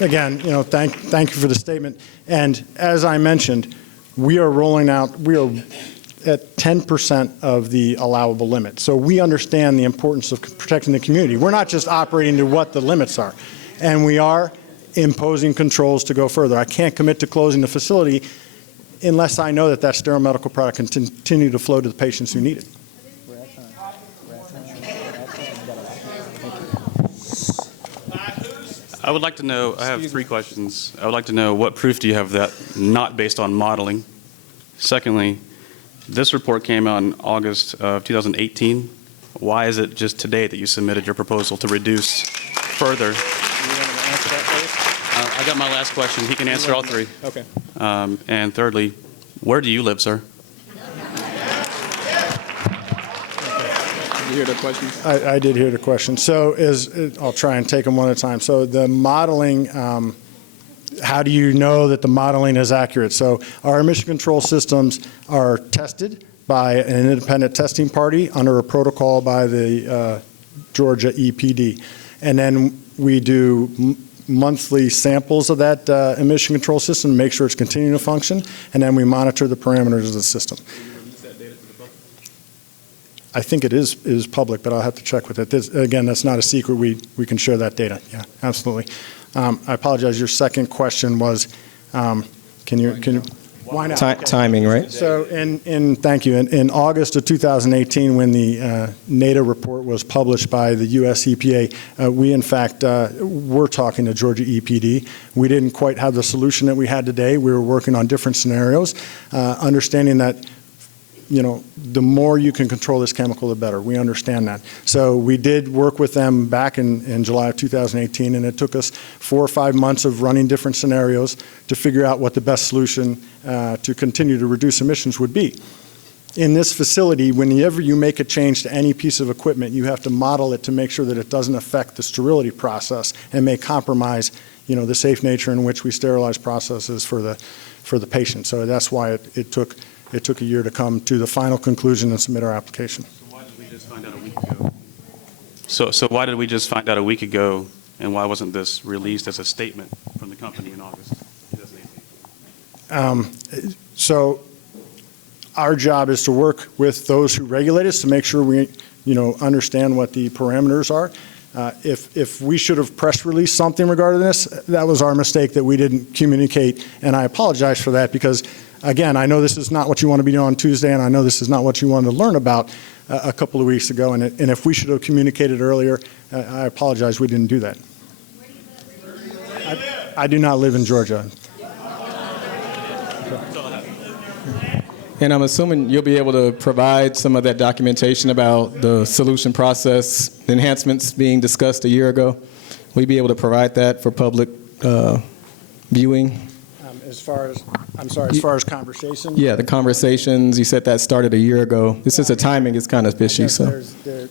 Again, thank you for the statement. And as I mentioned, we are at 10% of the allowable limit. So we understand the importance of protecting the community. We're not just operating to what the limits are. And we are imposing controls to go further. I can't commit to closing the facility unless I know that sterile medical product can continue to flow to the patients who need it. I would like to know, I have three questions. I would like to know, what proof do you have that not based on modeling? Secondly, this report came out in August of 2018. Why is it just today that you submitted your proposal to reduce further? I got my last question. He can answer all three. Okay. And thirdly, where do you live, sir? Did you hear the questions? I did hear the question. So I'll try and take them one at a time. So the modeling, how do you know that the modeling is accurate? So our emission control systems are tested by an independent testing party under a protocol by the Georgia EPD. And then we do monthly samples of that emission control system to make sure it's continuing to function, and then we monitor the parameters of the system. I think it is public, but I'll have to check with it. Again, that's not a secret. We can share that data. Yeah, absolutely. I apologize. Your second question was, can you why not? Timing, right? So, thank you. In August of 2018, when the NADA report was published by the U.S. EPA, we in fact were talking to Georgia EPD. We didn't quite have the solution that we had today. We were working on different scenarios, understanding that the more you can control this chemical, the better. We understand that. So we did work with them back in July of 2018, and it took us 4 or 5 months of running different scenarios to figure out what the best solution to continue to reduce emissions would be. In this facility, whenever you make a change to any piece of equipment, you have to model it to make sure that it doesn't affect the sterility process and may compromise the safe nature in which we sterilize processes for the patient. So that's why it took a year to come to the final conclusion and submit our application. So why did we just find out a week ago? So why did we just find out a week ago, and why wasn't this released as a statement from the company in August 2018? So our job is to work with those who regulate us to make sure we understand what the parameters are. If we should have press released something regarding this, that was our mistake that we didn't communicate, and I apologize for that because, again, I know this is not what you want to be doing on Tuesday, and I know this is not what you wanted to learn about a couple of weeks ago, and if we should have communicated earlier, I apologize we didn't do that. I do not live in Georgia. And I'm assuming you'll be able to provide some of that documentation about the solution process enhancements being discussed a year ago. Will you be able to provide that for public viewing? As far as conversation? Yeah, the conversations, you said that started a year ago. This is the timing is kind of fishy, so.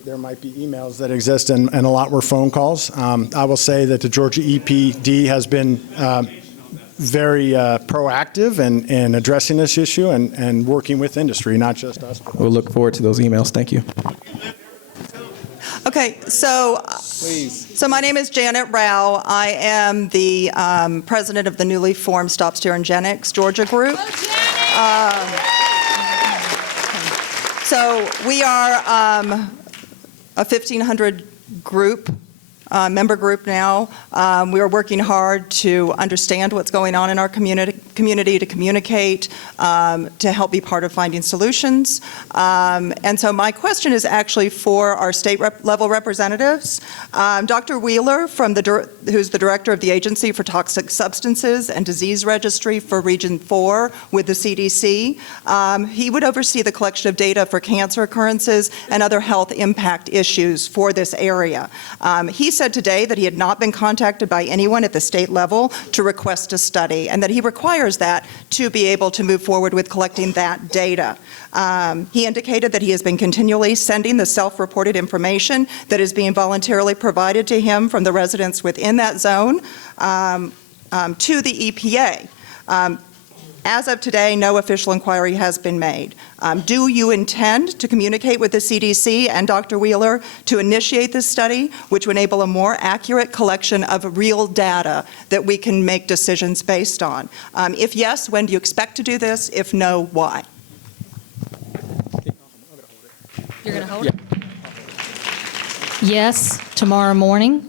There might be emails that exist, and a lot were phone calls. I will say that the Georgia EPD has been very proactive in addressing this issue and working with industry, not just us. We'll look forward to those emails. Thank you. Okay, so my name is Janet Rao. I am the president of the newly formed Stop Sterigenics Georgia group. So we are a 1,500 group member group now. We are working hard to understand what's going on in our community to communicate, to help be part of finding solutions. And so my question is actually for our state level representatives. Dr. Wheeler, who's the director of the Agency for Toxic Substances and Disease Registry for Region 4 with the CDC, he would oversee the collection of data for cancer occurrences and other health impact issues for this area. He said today that he had not been contacted by anyone at the state level to request a study, and that he requires that to be able to move forward with collecting that data. He indicated that he has been continually sending the self-reported information that is being voluntarily provided to him from the residents within that zone to the EPA. As of today, no official inquiry has been made. Do you intend to communicate with the CDC and Dr. Wheeler to initiate this study, which would enable a more accurate collection of real data that we can make decisions based on? If yes, when do you expect to do this? If no, why? You're going to hold it? Yes, tomorrow morning.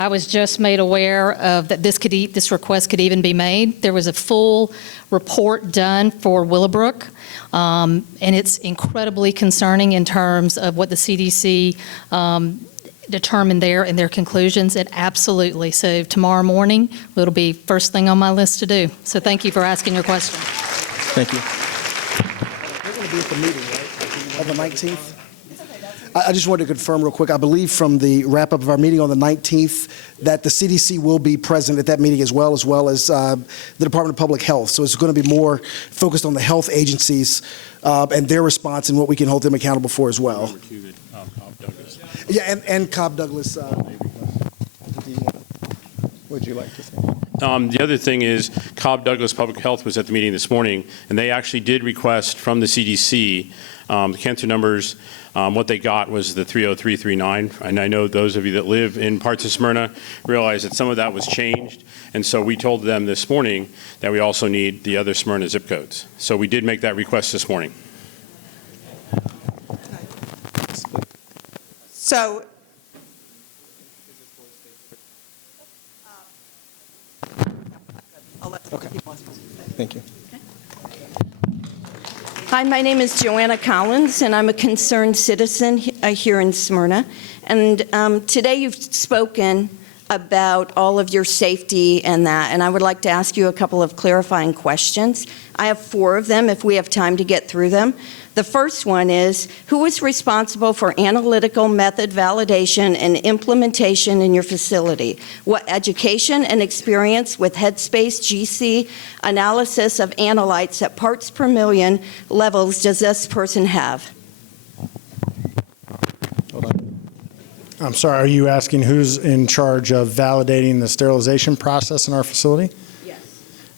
I was just made aware of that this request could even be made. There was a full report done for Willowbrook, and it's incredibly concerning in terms of what the CDC determined there in their conclusions. And absolutely, so tomorrow morning, it'll be first thing on my list to do. So thank you for asking your question. Thank you. We're going to be at the meeting, right, on the 19th? I just wanted to confirm real quick. I believe from the wrap-up of our meeting on the 19th that the CDC will be present at that meeting as well as the Department of Public Health. So it's going to be more focused on the health agencies and their response and what we can hold them accountable for as well. Cobb Douglas. Yeah, and Cobb Douglas. Would you like to say? The other thing is Cobb Douglas Public Health was at the meeting this morning, and they actually did request from the CDC the cancer numbers. What they got was the 30339, and I know those of you that live in parts of Smyrna realize that some of that was changed, and so we told them this morning that we also need the other Smyrna zip codes. So we did make that request this morning. So, Okay. Thank you. Hi, my name is Joanna Collins, and I'm a concerned citizen here in Smyrna. And today you've spoken about all of your safety and that, and I would like to ask you a couple of clarifying questions. I have 4 of them if we have time to get through them. The first one is, who is responsible for analytical method validation and implementation in your facility? What education and experience with Headspace GC analysis of analytes at parts per million levels does this person have? Hold on. I'm sorry, are you asking who's in charge of validating the sterilization process in our facility? Yes.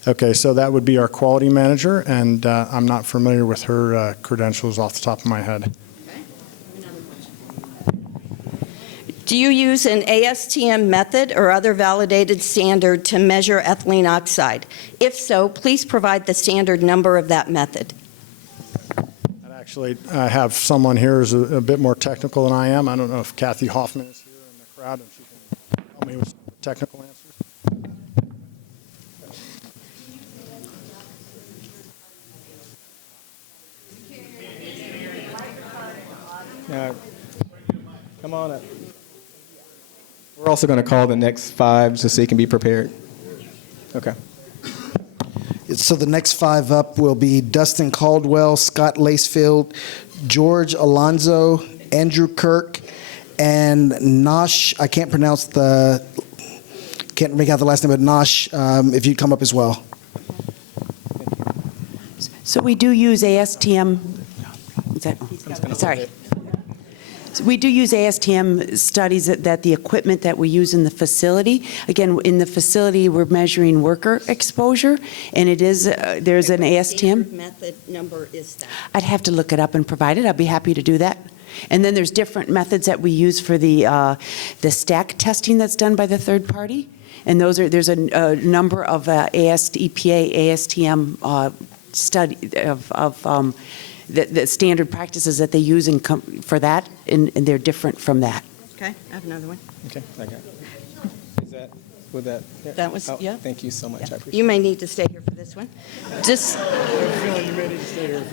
Okay, so that would be our quality manager, and I'm not familiar with her credentials off the top of my head. Okay. Another question. Do you use an ASTM method or other validated standard to measure ethylene oxide? If so, please provide the standard number of that method. Actually, I have someone here who's a bit more technical than I am. I don't know if Kathy Hoffman is here in the crowd and she can help me with some technical answers. Come on up. We're also going to call the next 5 just so you can be prepared. Okay. So the next 5 up will be Dustin Caldwell, Scott Lacefield, George Alonzo, Andrew Kirk, and Nosh. I can't make out the last name, but Nosh, if you'd come up as well. So we do use ASTM. Sorry. So we do use ASTM studies that the equipment that we use in the facility. Again, in the facility, we're measuring worker exposure, and it is there's an ASTM. What method number is that? I'd have to look it up and provide it. I'd be happy to do that. And then there's different methods that we use for the stack testing that's done by the third party. And there's a number of EPA, ASTM study of the standard practices that they use for that, and they're different from that. Okay, I have another one. Okay, I got it. Is that, with that? Yeah. That was- Oh, yeah. Thank you so much, I appreciate You may need to stay here for this one.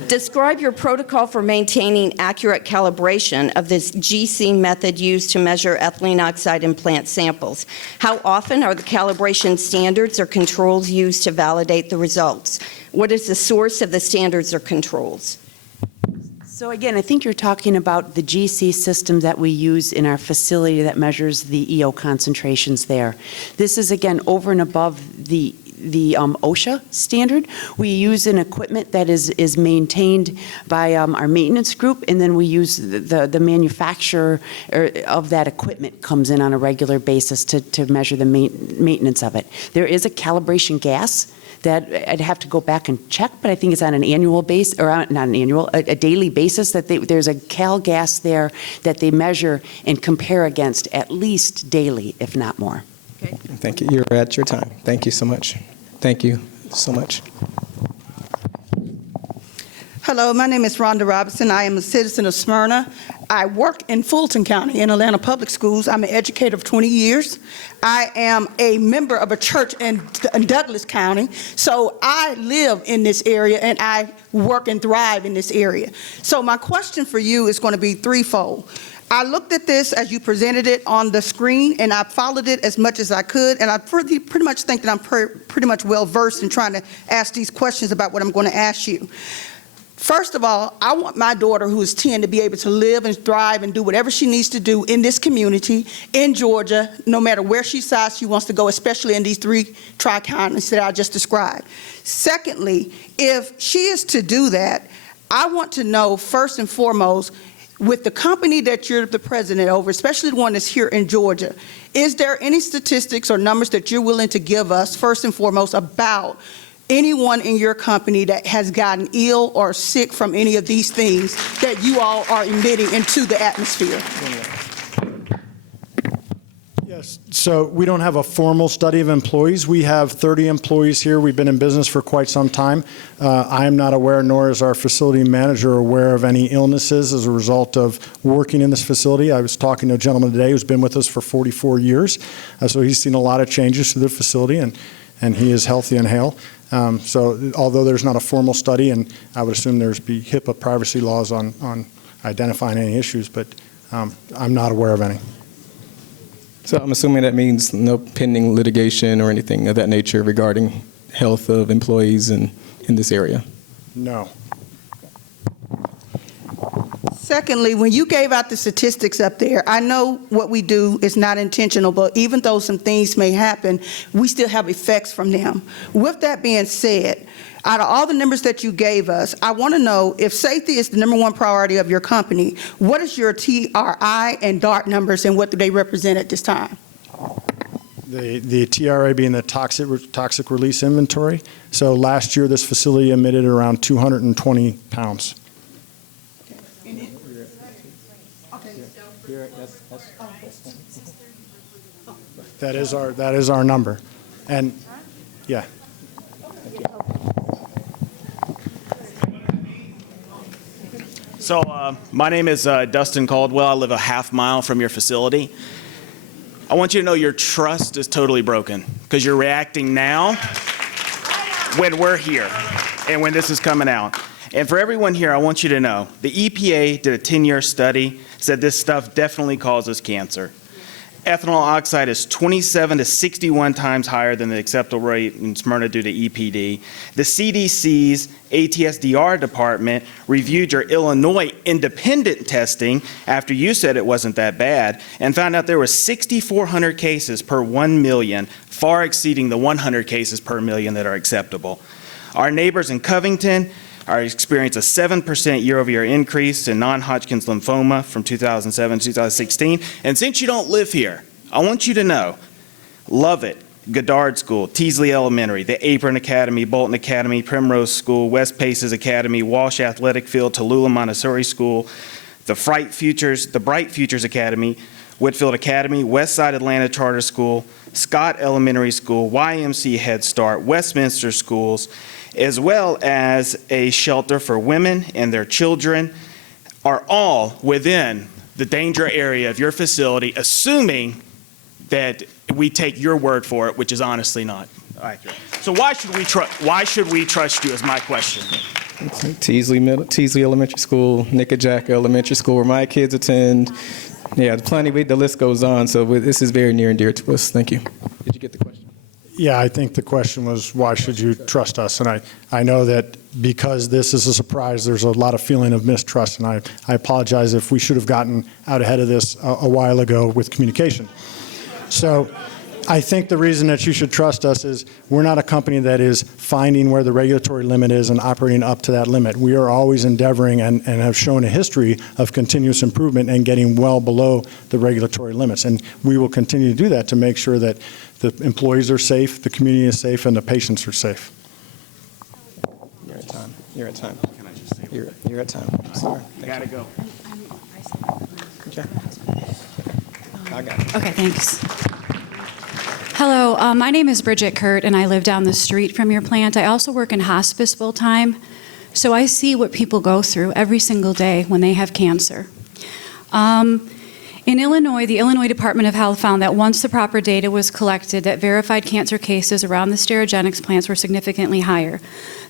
Describe your protocol for maintaining accurate calibration of this GC method used to measure ethylene oxide in plant samples. How often are the calibration standards or controls used to validate the results? What is the source of the standards or controls? So again, I think you're talking about the GC system that we use in our facility that measures the EO concentrations there. This is, again, over and above the OSHA standard. We use an equipment that is maintained by our maintenance group, and then we use the manufacturer of that equipment comes in on a regular basis to measure the maintenance of it. There is a calibration gas that I'd have to go back and check, but I think it's on an annual basis, or not an annual, a daily basis, that there's a cal gas there that they measure and compare against at least daily, if not more. Okay. Thank you. You're at your time. Thank you so much. Thank you so much. Hello, my name is Rhonda Robinson. I am a citizen of Smyrna. I work in Fulton County in Atlanta Public Schools. I'm an educator of 20 years. I am a member of a church in Douglas County. So I live in this area and I work and thrive in this area. So my question for you is going to be threefold. I looked at this as you presented it on the screen, and I followed it as much as I could, and I pretty much think that I'm pretty much well-versed in trying to ask these questions about what I'm going to ask you. First of all, I want my daughter, who is 10, to be able to live and thrive and do whatever she needs to do in this community, in Georgia, no matter where she decides she wants to go, especially in these 3 tri-counties that I just described. Secondly, if she is to do that, I want to know, first and foremost, with the company that you're the president over, especially the one that's here in Georgia, is there any statistics or numbers that you're willing to give us, first and foremost, about anyone in your company that has gotten ill or sick from any of these things that you all are emitting into the atmosphere? Yes, so we don't have a formal study of employees. We have 30 employees here. We've been in business for quite some time. I am not aware, nor is our facility manager aware of any illnesses as a result of working in this facility. I was talking to a gentleman today who's been with us for 44 years, so he's seen a lot of changes to the facility, and he is healthy and hale. So although there's not a formal study, and I would assume there's be HIPAA privacy laws on identifying any issues, but I'm not aware of any. So I'm assuming that means no pending litigation or anything of that nature regarding health of employees in this area? No. Secondly, when you gave out the statistics up there, I know what we do is not intentional, but even though some things may happen, we still have effects from them. With that being said, out of all the numbers that you gave us, I want to know if safety is the #1 priority of your company, what is your TRI and DART numbers and what do they represent at this time? The TRA being the toxic release inventory. So last year, this facility emitted around 220 pounds. That is our number. And yeah. So my name is Dustin Caldwell. I live a half mile from your facility. I want you to know your trust is totally broken because you're reacting now when we're here and when this is coming out. And for everyone here, I want you to know the EPA did a 10-year study, said this stuff definitely causes cancer. Ethanol oxide is 27 to 61 times higher than the acceptable rate in Smyrna due to EPD. The CDC's ATSDR department reviewed your Illinois independent testing after you said it wasn't that bad and found out there were 6,400 cases per 1 million, far exceeding the 100 cases per million that are acceptable. Our neighbors in Covington are experiencing a 7% year-over-year increase in non-Hodgkin's lymphoma from 2007 to 2016. And since you don't live here, I want you to know, Lovett, Goddard School, Teasley Elementary, the Apron Academy, Bolton Academy, Primrose School, West Paces Academy, Walsh Athletic Field, Tallulah Montessori School, the Bright Futures Academy, Whitfield Academy, Westside Atlanta Charter School, Scott Elementary School, YMC Head Start, Westminster Schools, as well as a shelter for women and their children, are all within the danger area of your facility, assuming that we take your word for it, which is honestly not accurate. So why should we trust you is my question. Teasley Elementary School, Nickajack Elementary School, where my kids attend. Yeah, the list goes on. So this is very near and dear to us. Thank you. Did you get the question? Yeah, I think the question was, why should you trust us? And I know that because this is a surprise, there's a lot of feeling of mistrust, and I apologize if we should have gotten out ahead of this a while ago with communication. So I think the reason that you should trust us is we're not a company that is finding where the regulatory limit is and operating up to that limit. We are always endeavoring and have shown a history of continuous improvement and getting well below the regulatory limits. And we will continue to do that to make sure that the employees are safe, the community is safe, and the patients are safe. You're at time. You're at time. Can I just say you're at time. I'm sorry. You gotta go. Okay. I got it. Okay, thanks. Hello, my name is Bridget Kurt, and I live down the street from your plant. I also work in hospice full-time, so I see what people go through every single day when they have cancer. In Illinois, the Illinois Department of Health found that once the proper data was collected, that verified cancer cases around the Sterigenics plants were significantly higher.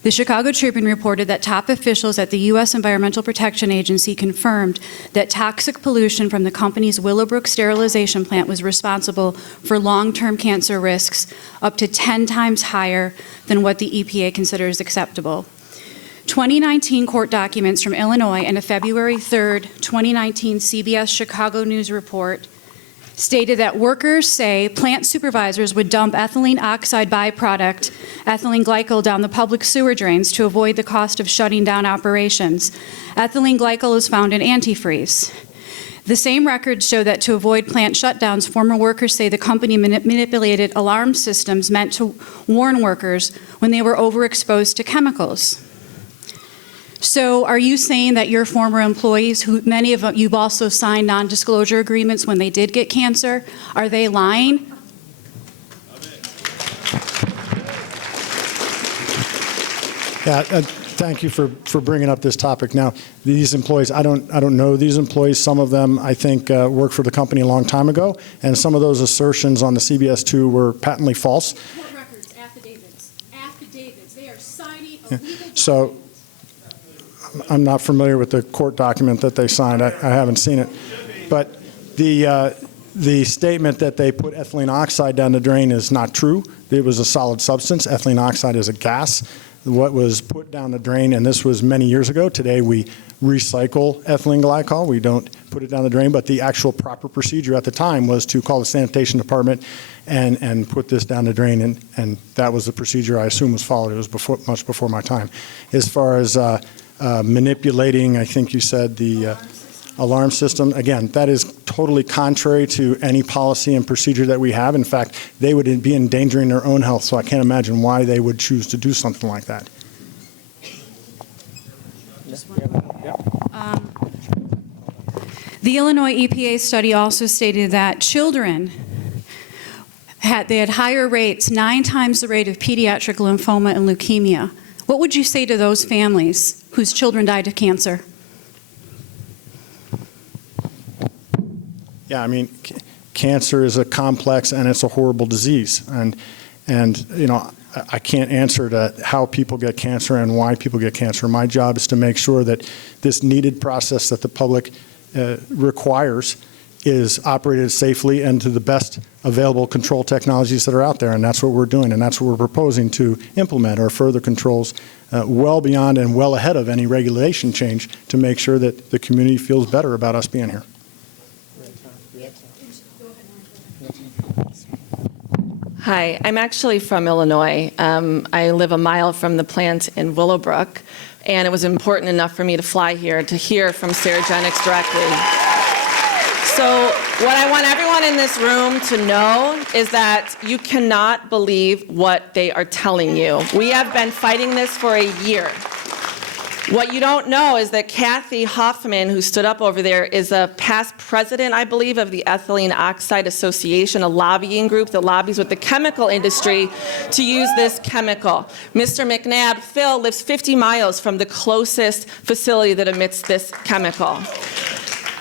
The Chicago Tribune reported that top officials at the U.S. Environmental Protection Agency confirmed that toxic pollution from the company's Willowbrook sterilization plant was responsible for long-term cancer risks up to 10 times higher than what the EPA considers acceptable. 2019 court documents from Illinois and a February 3rd, 2019 CBS Chicago News report stated that workers say plant supervisors would dump ethylene oxide byproduct, ethylene glycol, down the public sewer drains to avoid the cost of shutting down operations. Ethylene glycol is found in antifreeze. The same records show that to avoid plant shutdowns, former workers say the company manipulated alarm systems meant to warn workers when they were overexposed to chemicals. So are you saying that your former employees, who many of them, you've also signed non-disclosure agreements when they did get cancer, are they lying? Yeah, thank you for bringing up this topic. Now, these employees, I don't know these employees. Some of them, I think, worked for the company a long time ago, and some of those assertions on the CBS 2 were patently false. Court records, affidavits, they are signing a legal document. So, I'm not familiar with the court document that they signed. I haven't seen it. But the statement that they put ethylene oxide down the drain is not true. It was a solid substance. Ethylene oxide is a gas. What was put down the drain, and this was many years ago, today we recycle ethylene glycol. We don't put it down the drain, but the actual proper procedure at the time was to call the sanitation department and put this down the drain, and that was the procedure I assume was followed. It was much before my time. As far as manipulating, I think you said, the alarm system. Again, that is totally contrary to any policy and procedure that we have. In fact, they would be endangering their own health, so I can't imagine why they would choose to do something like that. The Illinois EPA study also stated that children had higher rates, 9 times the rate of pediatric lymphoma and leukemia. What would you say to those families whose children died of cancer? Yeah, I mean, cancer is a complex and it's a horrible disease. And you know, I can't answer to how people get cancer and why people get cancer. My job is to make sure that this needed process that the public requires is operated safely and to the best available control technologies that are out there, and that's what we're doing, and that's what we're proposing to implement, or further controls well beyond and well ahead of any regulation change to make sure that the community feels better about us being here. Hi, I'm actually from Illinois. I live a mile from the plant in Willowbrook, and it was important enough for me to fly here to hear from Sterigenics directly. So what I want everyone in this room to know is that you cannot believe what they are telling you. We have been fighting this for a year. What you don't know is that Kathy Hoffman, who stood up over there, is a past president, I believe, of the Ethylene Oxide Association, a lobbying group that lobbies with the chemical industry to use this chemical. Mr. McNabb, Phil, lives 50 miles from the closest facility that emits this chemical.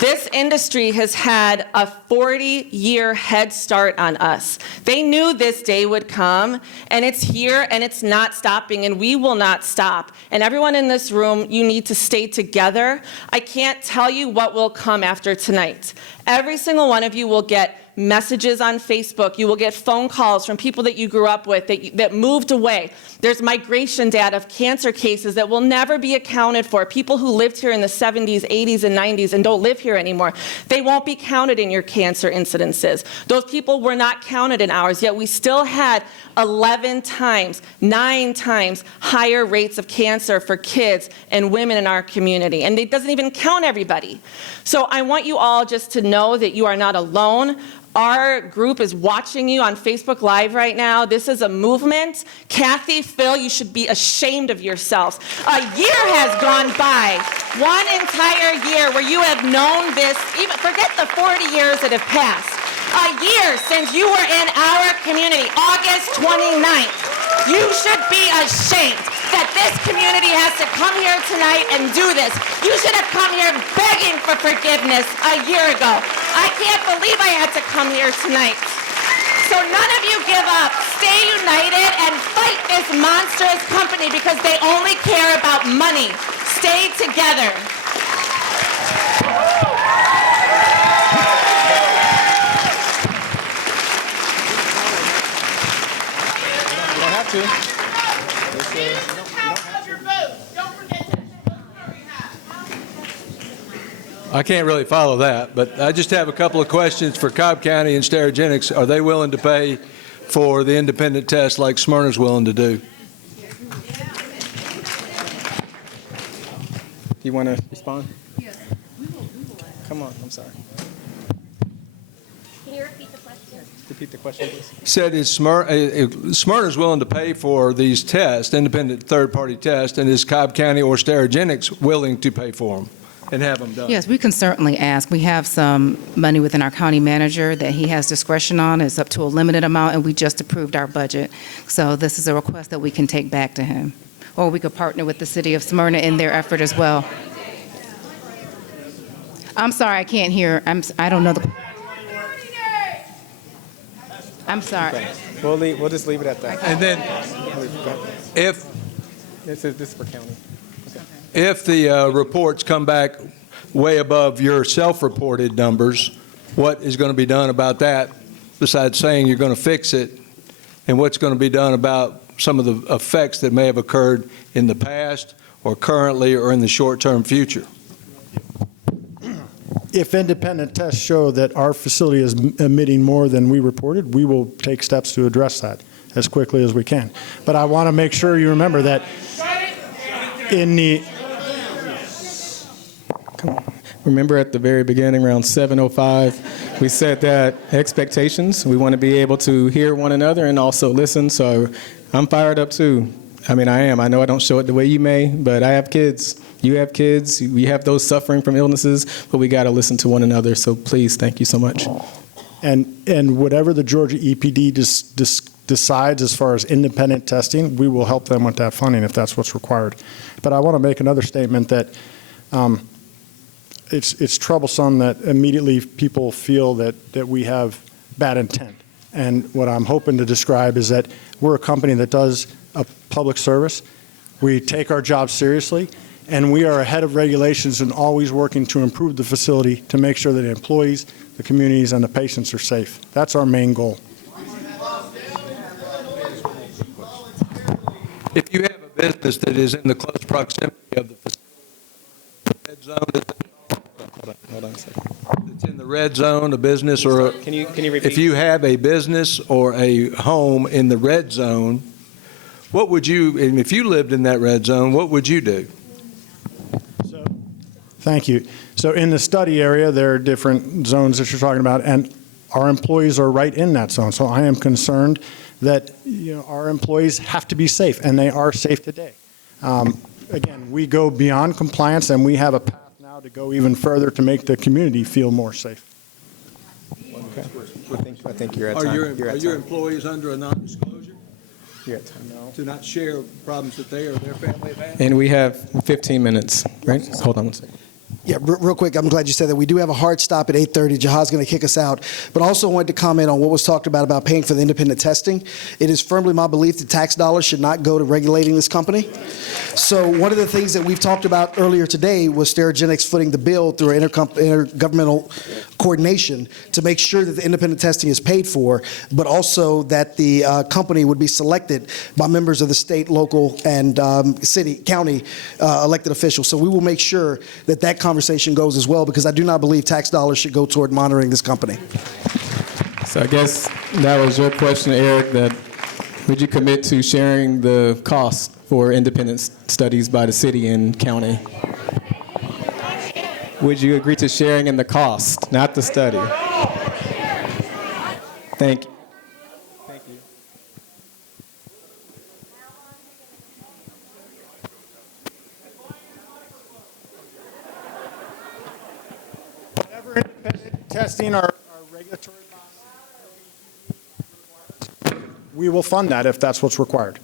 This industry has had a 40-year head start on us. They knew this day would come, and it's here, and it's not stopping, and we will not stop. And everyone in this room, you need to stay together. I can't tell you what will come after tonight. Every single one of you will get messages on Facebook. You will get phone calls from people that you grew up with, that moved away. There's migration data of cancer cases that will never be accounted for. People who lived here in the 70s, 80s, and 90s and don't live here anymore. They won't be counted in your cancer incidences. Those people were not counted in ours, yet we still had 11 times, 9 times higher rates of cancer for kids and women in our community. And it doesn't even count everybody. So I want you all just to know that you are not alone. Our group is watching you on Facebook Live right now. This is a movement. Kathy, Phil, you should be ashamed of yourselves. A year has gone by, one entire year where you have known this, even forget the 40 years that have passed. A year since you were in our community, August 29th. You should be ashamed that this community has to come here tonight and do this. You should have come here begging for forgiveness a year ago. I can't believe I had to come here tonight. So none of you give up. Stay united and fight this monstrous company because they only care about money. Stay together. You don't have to. I can't really follow that, but I just have a couple of questions for Cobb County and Sterigenics. Are they willing to pay for the independent test like Smyrna's willing to do? Do you want to respond? Yes. Come on, I'm sorry. Can you repeat the question? Repeat the question, please. Said is Smyrna's willing to pay for these tests, independent third-party tests, and is Cobb County or Sterigenics willing to pay for them and have them done? Yes, we can certainly ask. We have some money within our county manager that he has discretion on. It's up to a limited amount, and we just approved our budget. So this is a request that we can take back to him. Or we could partner with the city of Smyrna in their effort as well. I'm sorry, I can't hear. I don't know the... I'm sorry. Okay. We'll just leave it at that. And then if This is for county. If the reports come back way above your self-reported numbers, what is going to be done about that besides saying you're going to fix it? And what's going to be done about some of the effects that may have occurred in the past or currently or in the short-term future? If independent tests show that our facility is emitting more than we reported, we will take steps to address that as quickly as we can. But I want to make sure you remember that in the... Come on. Remember at the very beginning, around 7:05, we said that expectations, we want to be able to hear one another and also listen. So I'm fired up too. I mean, I am. I know I don't show it the way you may, but I have kids. You have kids. We have those suffering from illnesses, but we got to listen to one another. So please, thank you so much. And whatever the Georgia EPD decides as far as independent testing, we will help them with that funding if that's what's required. But I want to make another statement that it's troublesome that immediately people feel that we have bad intent. And what I'm hoping to describe is that we're a company that does a public service. We take our job seriously, and we are ahead of regulations and always working to improve the facility to make sure that the employees, the communities, and the patients are safe. That's our main goal. If you have a business that is in the close proximity of the red zone, Hold on a second. it's in the red zone, a business or a, Can you repeat? if you have a business or a home in the red zone, what would you, and if you lived in that red zone, what would you do? Thank you. So in the study area, there are different zones that you're talking about, and our employees are right in that zone. So I am concerned that our employees have to be safe, and they are safe today. Again, we go beyond compliance, and we have a path now to go even further to make the community feel more safe. Okay. I think you're at time. Are your employees under a non-disclosure? You're at time now. To not share problems that they or their family have had? And we have 15 minutes, right? Hold on one second. Yeah, real quick, I'm glad you said that. We do have a hard stop at 8:30. Jahad's going to kick us out. But also wanted to comment on what was talked about paying for the independent testing. It is firmly my belief that tax dollars should not go to regulating this company. So one of the things that we've talked about earlier today was Sterigenics footing the bill through intergovernmental coordination to make sure that the independent testing is paid for, but also that the company would be selected by members of the state, local, and county elected officials. So we will make sure that that conversation goes as well, because I do not believe tax dollars should go toward monitoring this company. So I guess that was your question, Eric, that would you commit to sharing the cost for independent studies by the city and county? Would you agree to sharing in the cost, not the study? Thank you. Thank you. Whatever independent testing our regulatory body, we will fund that if that's what's required.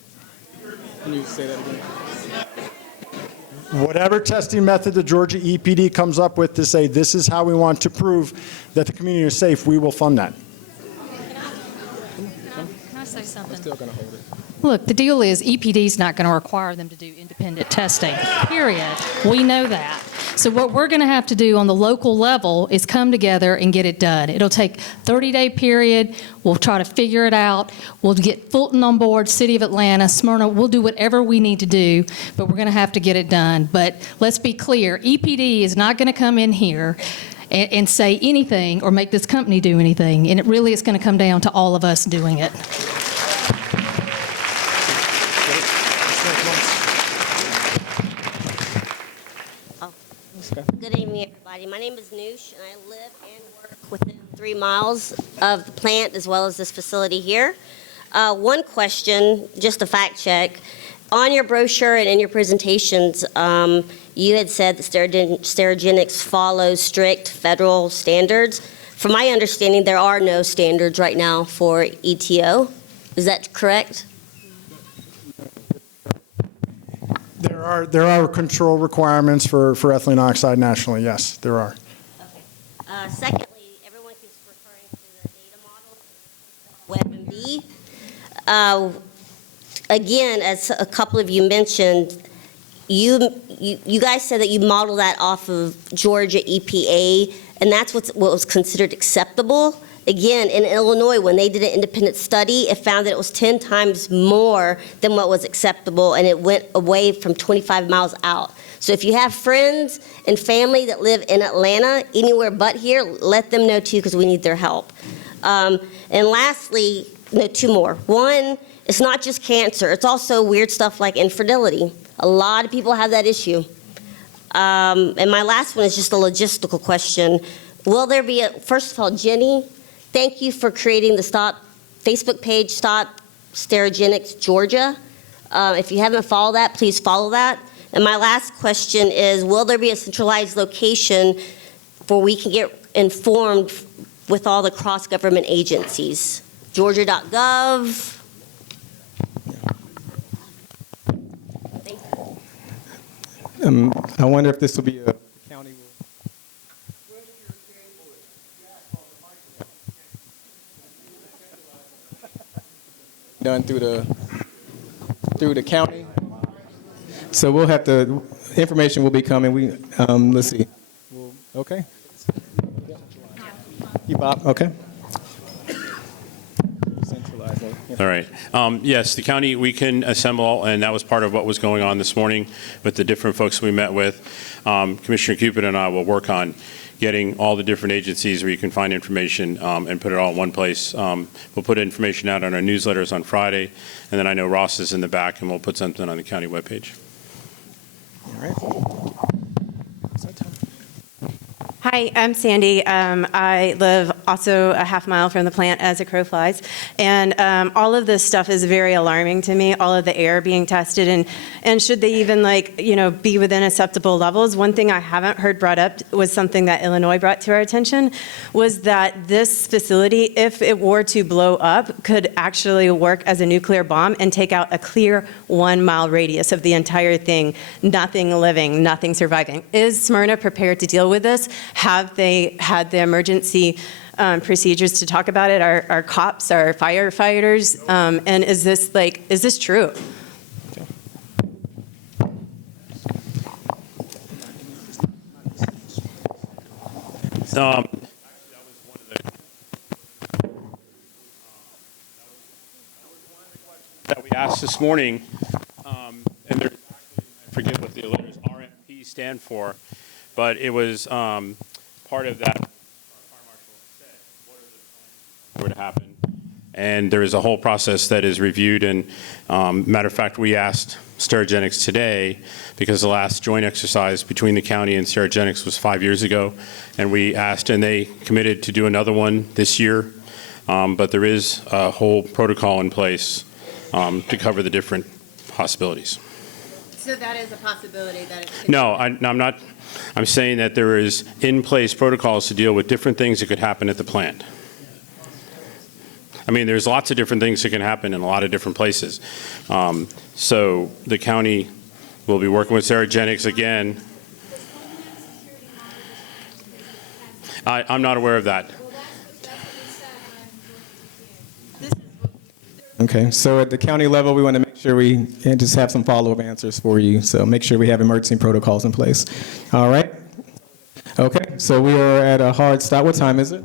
Can you say that again? Whatever testing method the Georgia EPD comes up with to say this is how we want to prove that the community is safe, we will fund that. Can I say something? I'm still going to hold it. Look, the deal is EPD's not going to require them to do independent testing, period. We know that. So what we're going to have to do on the local level is come together and get it done. It'll take a 30-day period. We'll try to figure it out. We'll get Fulton on board, City of Atlanta, Smyrna. We'll do whatever we need to do, but we're going to have to get it done. But let's be clear, EPD is not going to come in here and say anything or make this company do anything, and it really is going to come down to all of us doing it. Good evening, everybody. My name is Noosh, and I live and work within 3 miles of the plant as well as this facility here. One question, just a fact check. On your brochure and in your presentations, you had said that Sterigenics follows strict federal standards. From my understanding, there are no standards right now for ETO. Is that correct? There are control requirements for ethylene oxide nationally, yes, there are. Okay. Secondly, everyone keeps referring to the data model, WebMD. Again, as a couple of you mentioned, you guys said that you model that off of Georgia EPA, and that's what was considered acceptable. Again, in Illinois, when they did an independent study, it found that it was 10 times more than what was acceptable, and it went away from 25 miles out. So if you have friends and family that live in Atlanta, anywhere but here, let them know too, because we need their help. And lastly, no, 2 more. One, it's not just cancer. It's also weird stuff like infertility. A lot of people have that issue. And my last one is just a logistical question. Will there be first of all, Jenny, thank you for creating the Facebook page, Stop Sterigenics Georgia. If you haven't followed that, please follow that. And my last question is, will there be a centralized location where we can get informed with all the cross-government agencies? Georgia.gov. I wonder if this will be a county. Done through the county. So we'll have to, information will be coming. Let's see. Okay. You, Bob? Okay. All right. Yes, the county, we can assemble, and that was part of what was going on this morning with the different folks we met with. Commissioner Cupid and I will work on getting all the different agencies where you can find information and put it all in one place. We'll put information out on our newsletters on Friday, and then I know Ross is in the back, and we'll put something on the county webpage. All right. Hi, I'm Sandy. I live also a half mile from the plant as a crow flies. And all of this stuff is very alarming to me, all of the air being tested. And should they even be within acceptable levels? One thing I haven't heard brought up was something that Illinois brought to our attention, was that this facility, if it were to blow up, could actually work as a nuclear bomb and take out a clear 1 mile radius of the entire thing. Nothing living, nothing surviving. Is Smyrna prepared to deal with this? Have they had the emergency procedures to talk about it? Our cops, our firefighters, and is this true? That we asked this morning, and there's actually, I forget what the letters RMP stand for, but it was part of that. Fire marshal said, what are the plans would happen? And there is a whole process that is reviewed. And matter of fact, we asked Sterigenics today, because the last joint exercise between the county and Sterigenics was 5 years ago, and we asked, and they committed to do another one this year. But there is a whole protocol in place to cover the different possibilities. So that is a possibility that it's... No, I'm not. I'm saying that there is in place protocols to deal with different things that could happen at the plant. I mean, there's lots of different things that can happen in a lot of different places. So the county will be working with Sterigenics again. I'm not aware of that. Okay, so at the county level, we want to make sure we just have some follow-up answers for you. So make sure we have emergency protocols in place. All right? Okay, so we are at a hard stop. What time is it?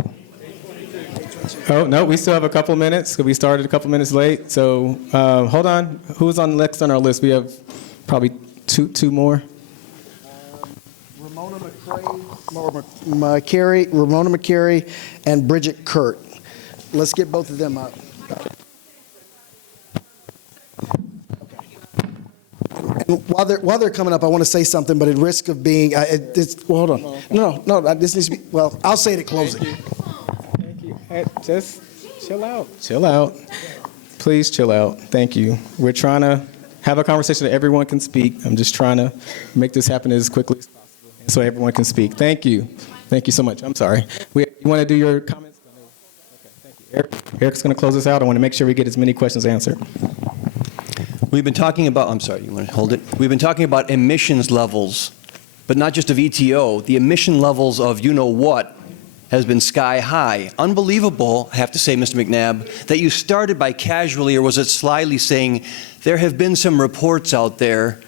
Oh, no, we still have a couple minutes. We started a couple minutes late. So hold on. Who's on next on our list? We have probably two more. Ramona McCary, and Bridget Kurt. Let's get both of them up. And while they're coming up, I want to say something, but at risk of being, well, hold on. No, this needs to be, well, I'll say it at closing. Thank you. Hey, just chill out. Chill out. Please chill out. Thank you. We're trying to have a conversation that everyone can speak. I'm just trying to make this happen as quickly as possible so everyone can speak. Thank you. Thank you so much. I'm sorry. You want to do your comments? Okay, thank you. Eric's going to close us out. I want to make sure we get as many questions answered. We've been talking about, I'm sorry, you want to hold it? We've been talking about emissions levels, but not just of ETO. The emission levels of you-know-what has been sky high. Unbelievable, I have to say, Mr. McNabb, that you started by casually, or was it slyly, saying there have been some reports out there,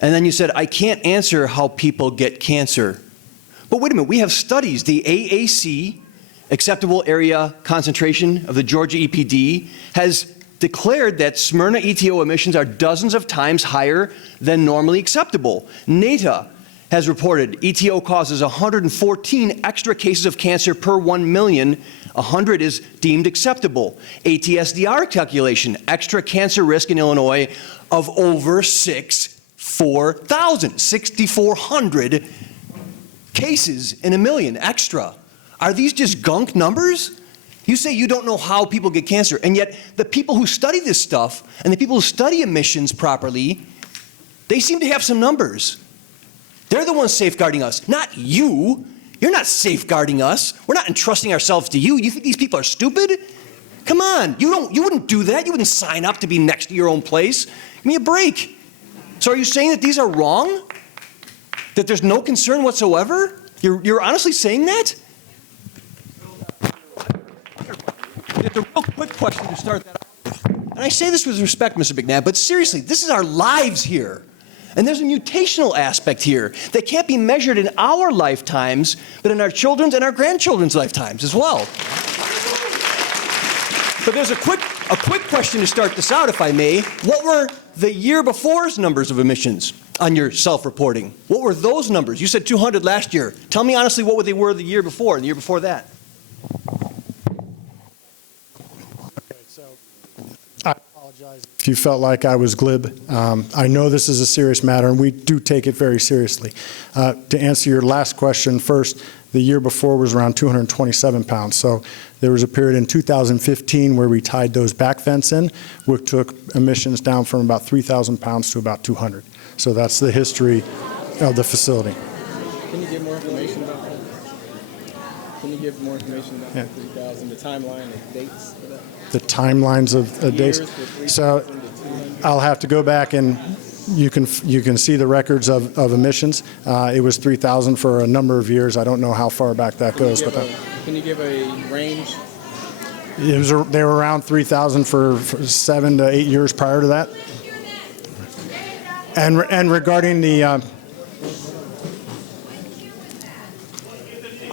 and then you said, I can't answer how people get cancer. But wait a minute, we have studies. The AAC, Acceptable Area Concentration of the Georgia EPD, has declared that Smyrna ETO emissions are dozens of times higher than normally acceptable. NATA has reported ETO causes 114 extra cases of cancer per 1 million. 100 is deemed acceptable. ATSDR calculation, extra cancer risk in Illinois of over 6,400 cases in a million extra. Are these just gunk numbers? You say you don't know how people get cancer, and yet the people who study this stuff and the people who study emissions properly, they seem to have some numbers. They're the ones safeguarding us, not you. You're not safeguarding us. We're not entrusting ourselves to you. You think these people are stupid? Come on, you wouldn't do that. You wouldn't sign up to be next to your own place. Give me a break. So are you saying that these are wrong? That there's no concern whatsoever? You're honestly saying that? It's a real quick question to start that off. And I say this with respect, Mr. McNabb, but seriously, this is our lives here. And there's a mutational aspect here that can't be measured in our lifetimes, but in our children's and our grandchildren's lifetimes as well. But there's a quick question to start this out, if I may. What were the year before's numbers of emissions on your self-reporting? What were those numbers? You said 200 last year. Tell me honestly what they were the year before and the year before that. If you felt like I was glib, I know this is a serious matter, and we do take it very seriously. To answer your last question first, the year before was around 227 pounds. So there was a period in 2015 where we tied those back vents in, which took emissions down from about 3,000 pounds to about 200. So that's the history of the facility. Can you give more information about that? Can you give more information about the 3,000, the timeline and dates for that? The timelines of days. So I'll have to go back and you can see the records of emissions. It was 3,000 for a number of years. I don't know how far back that goes, but can you give a range? They were around 3,000 for 7 to 8 years prior to that. And regarding the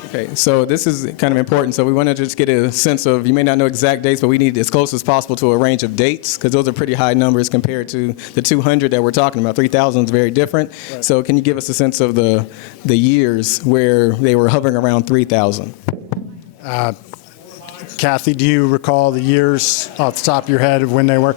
Okay, so this is kind of important. So we want to just get a sense of, you may not know exact dates, but we need as close as possible to a range of dates, because those are pretty high numbers compared to the 200 that we're talking about. 3,000 is very different. Right. So can you give us a sense of the years where they were hovering around 3,000? Kathy, do you recall the years off the top of your head of when they were?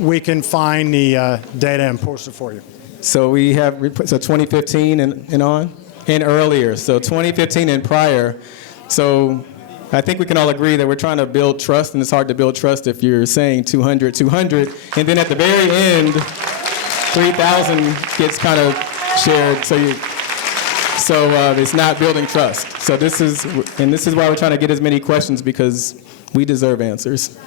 We can find the data and post it for you. So we have 2015 and on? And earlier, so 2015 and prior. So I think we can all agree that we're trying to build trust, and it's hard to build trust if you're saying 200, and then at the very end, 3,000 gets kind of shared, so it's not building trust. So this is why we're trying to get as many questions, because we deserve answers.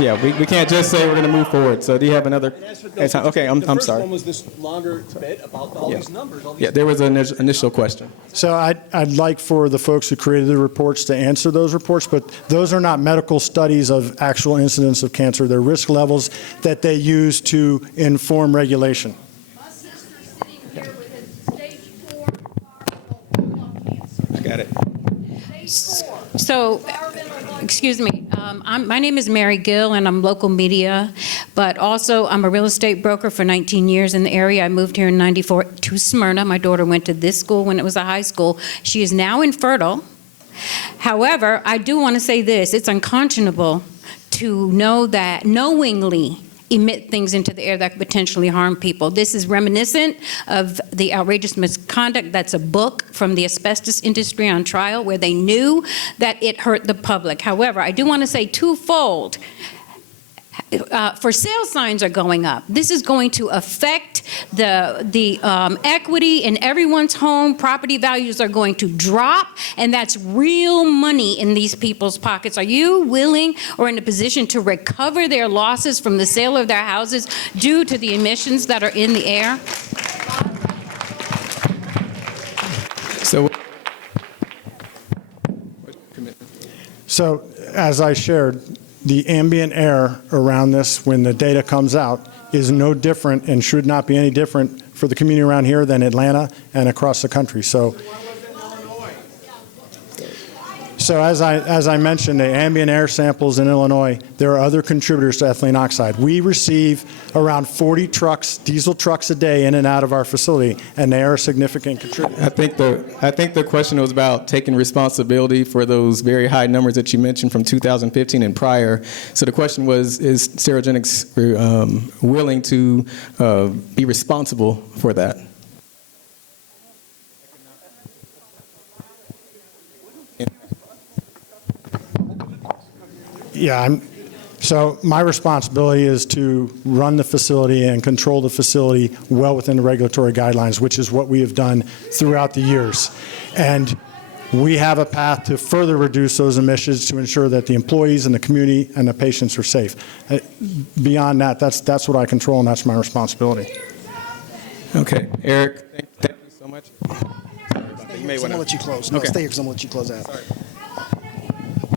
Yeah, we can't just say we're going to move forward. So do you have another? Okay, I'm sorry. The first one was this longer bit about all these numbers. Yeah, there was an initial question. So I'd like for the folks who created the reports to answer those reports, but those are not medical studies of actual incidence of cancer. They're risk levels that they use to inform regulation. I got it. So, excuse me, my name is Mary Gill, and I'm local media, but also I'm a real estate broker for 19 years in the area. I moved here in '94 to Smyrna. My daughter went to this school when it was a high school. She is now infertile. However, I do want to say this. It's unconscionable to know that knowingly emit things into the air that could potentially harm people. This is reminiscent of the outrageous misconduct. That's a book from the asbestos industry on trial, where they knew that it hurt the public. However, I do want to say twofold. For sale signs are going up. This is going to affect the equity in everyone's home. Property values are going to drop, and that's real money in these people's pockets. Are you willing or in a position to recover their losses from the sale of their houses due to the emissions that are in the air? So as I shared, the ambient air around this, when the data comes out, is no different and should not be any different for the community around here than Atlanta and across the country. So as I mentioned, the ambient air samples in Illinois, there are other contributors to ethylene oxide. We receive around 40 trucks, diesel trucks a day in and out of our facility, and they are a significant contributor. I think the question was about taking responsibility for those very high numbers that you mentioned from 2015 and prior. So the question was, is Sterigenics willing to be responsible for that? Yeah, so my responsibility is to run the facility and control the facility well within the regulatory guidelines, which is what we have done throughout the years. And we have a path to further reduce those emissions to ensure that the employees and the community and the patients are safe. Beyond that, that's what I control, and that's my responsibility. Okay, Eric, thank you so much. I'm going to let you close. No, Okay. stay here because I'm going to let you close out. Sorry.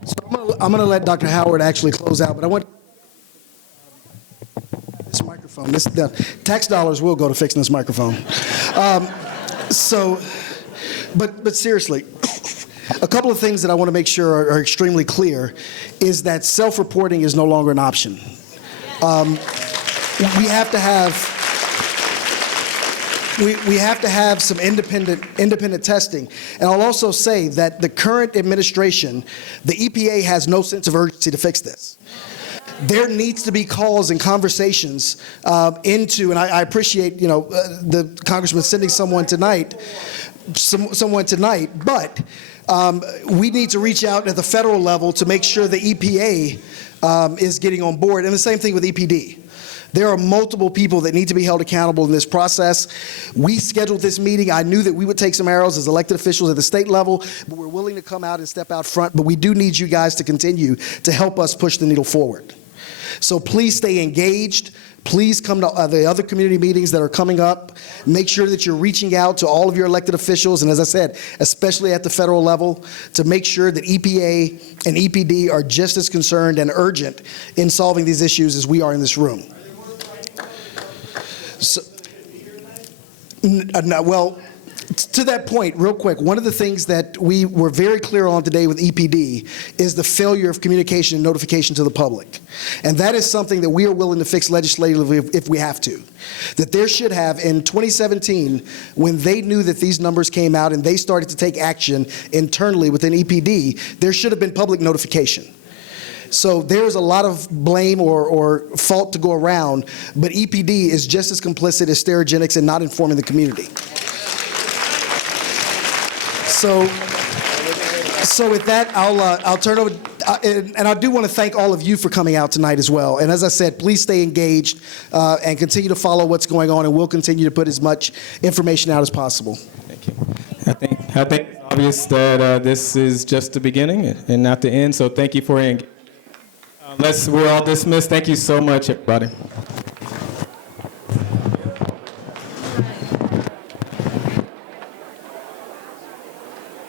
So I'm going to let Dr. Howard actually close out, but I want this microphone. The tax dollars will go to fixing this microphone. But seriously, a couple of things that I want to make sure are extremely clear is that self-reporting is no longer an option. We have to have some independent testing. And I'll also say that the current administration, the EPA has no sense of urgency to fix this. there needs to be calls and conversations into, and I appreciate, the Congressman sending someone tonight, but we need to reach out at the federal level to make sure the EPA is getting on board, and the same thing with EPD. There are multiple people that need to be held accountable in this process. We scheduled this meeting. I knew that we would take some arrows as elected officials at the state level, but we're willing to come out and step out front. But we do need you guys to continue to help us push the needle forward. So please stay engaged. Please come to the other community meetings that are coming up. Make sure that you're reaching out to all of your elected officials, and as I said, especially at the federal level, to make sure that EPA and EPD are just as concerned and urgent in solving these issues as we are in this room. So, well, to that point, real quick, one of the things that we were very clear on today with EPD is the failure of communication and notification to the public. And that is something that we are willing to fix legislatively if we have to. That there should have, in 2017, when they knew that these numbers came out and they started to take action internally within EPD, there should have been public notification. So there's a lot of blame or fault to go around, but EPD is just as complicit as Sterigenics in not informing the community. So with that, I'll turn over, and I do want to thank all of you for coming out tonight as well. And as I said, please stay engaged and continue to follow what's going on, and we'll continue to put as much information out as possible. Thank you. I think it's obvious that this is just the beginning and not the end. So thank you for engaging. We're all dismissed. Thank you so much, everybody.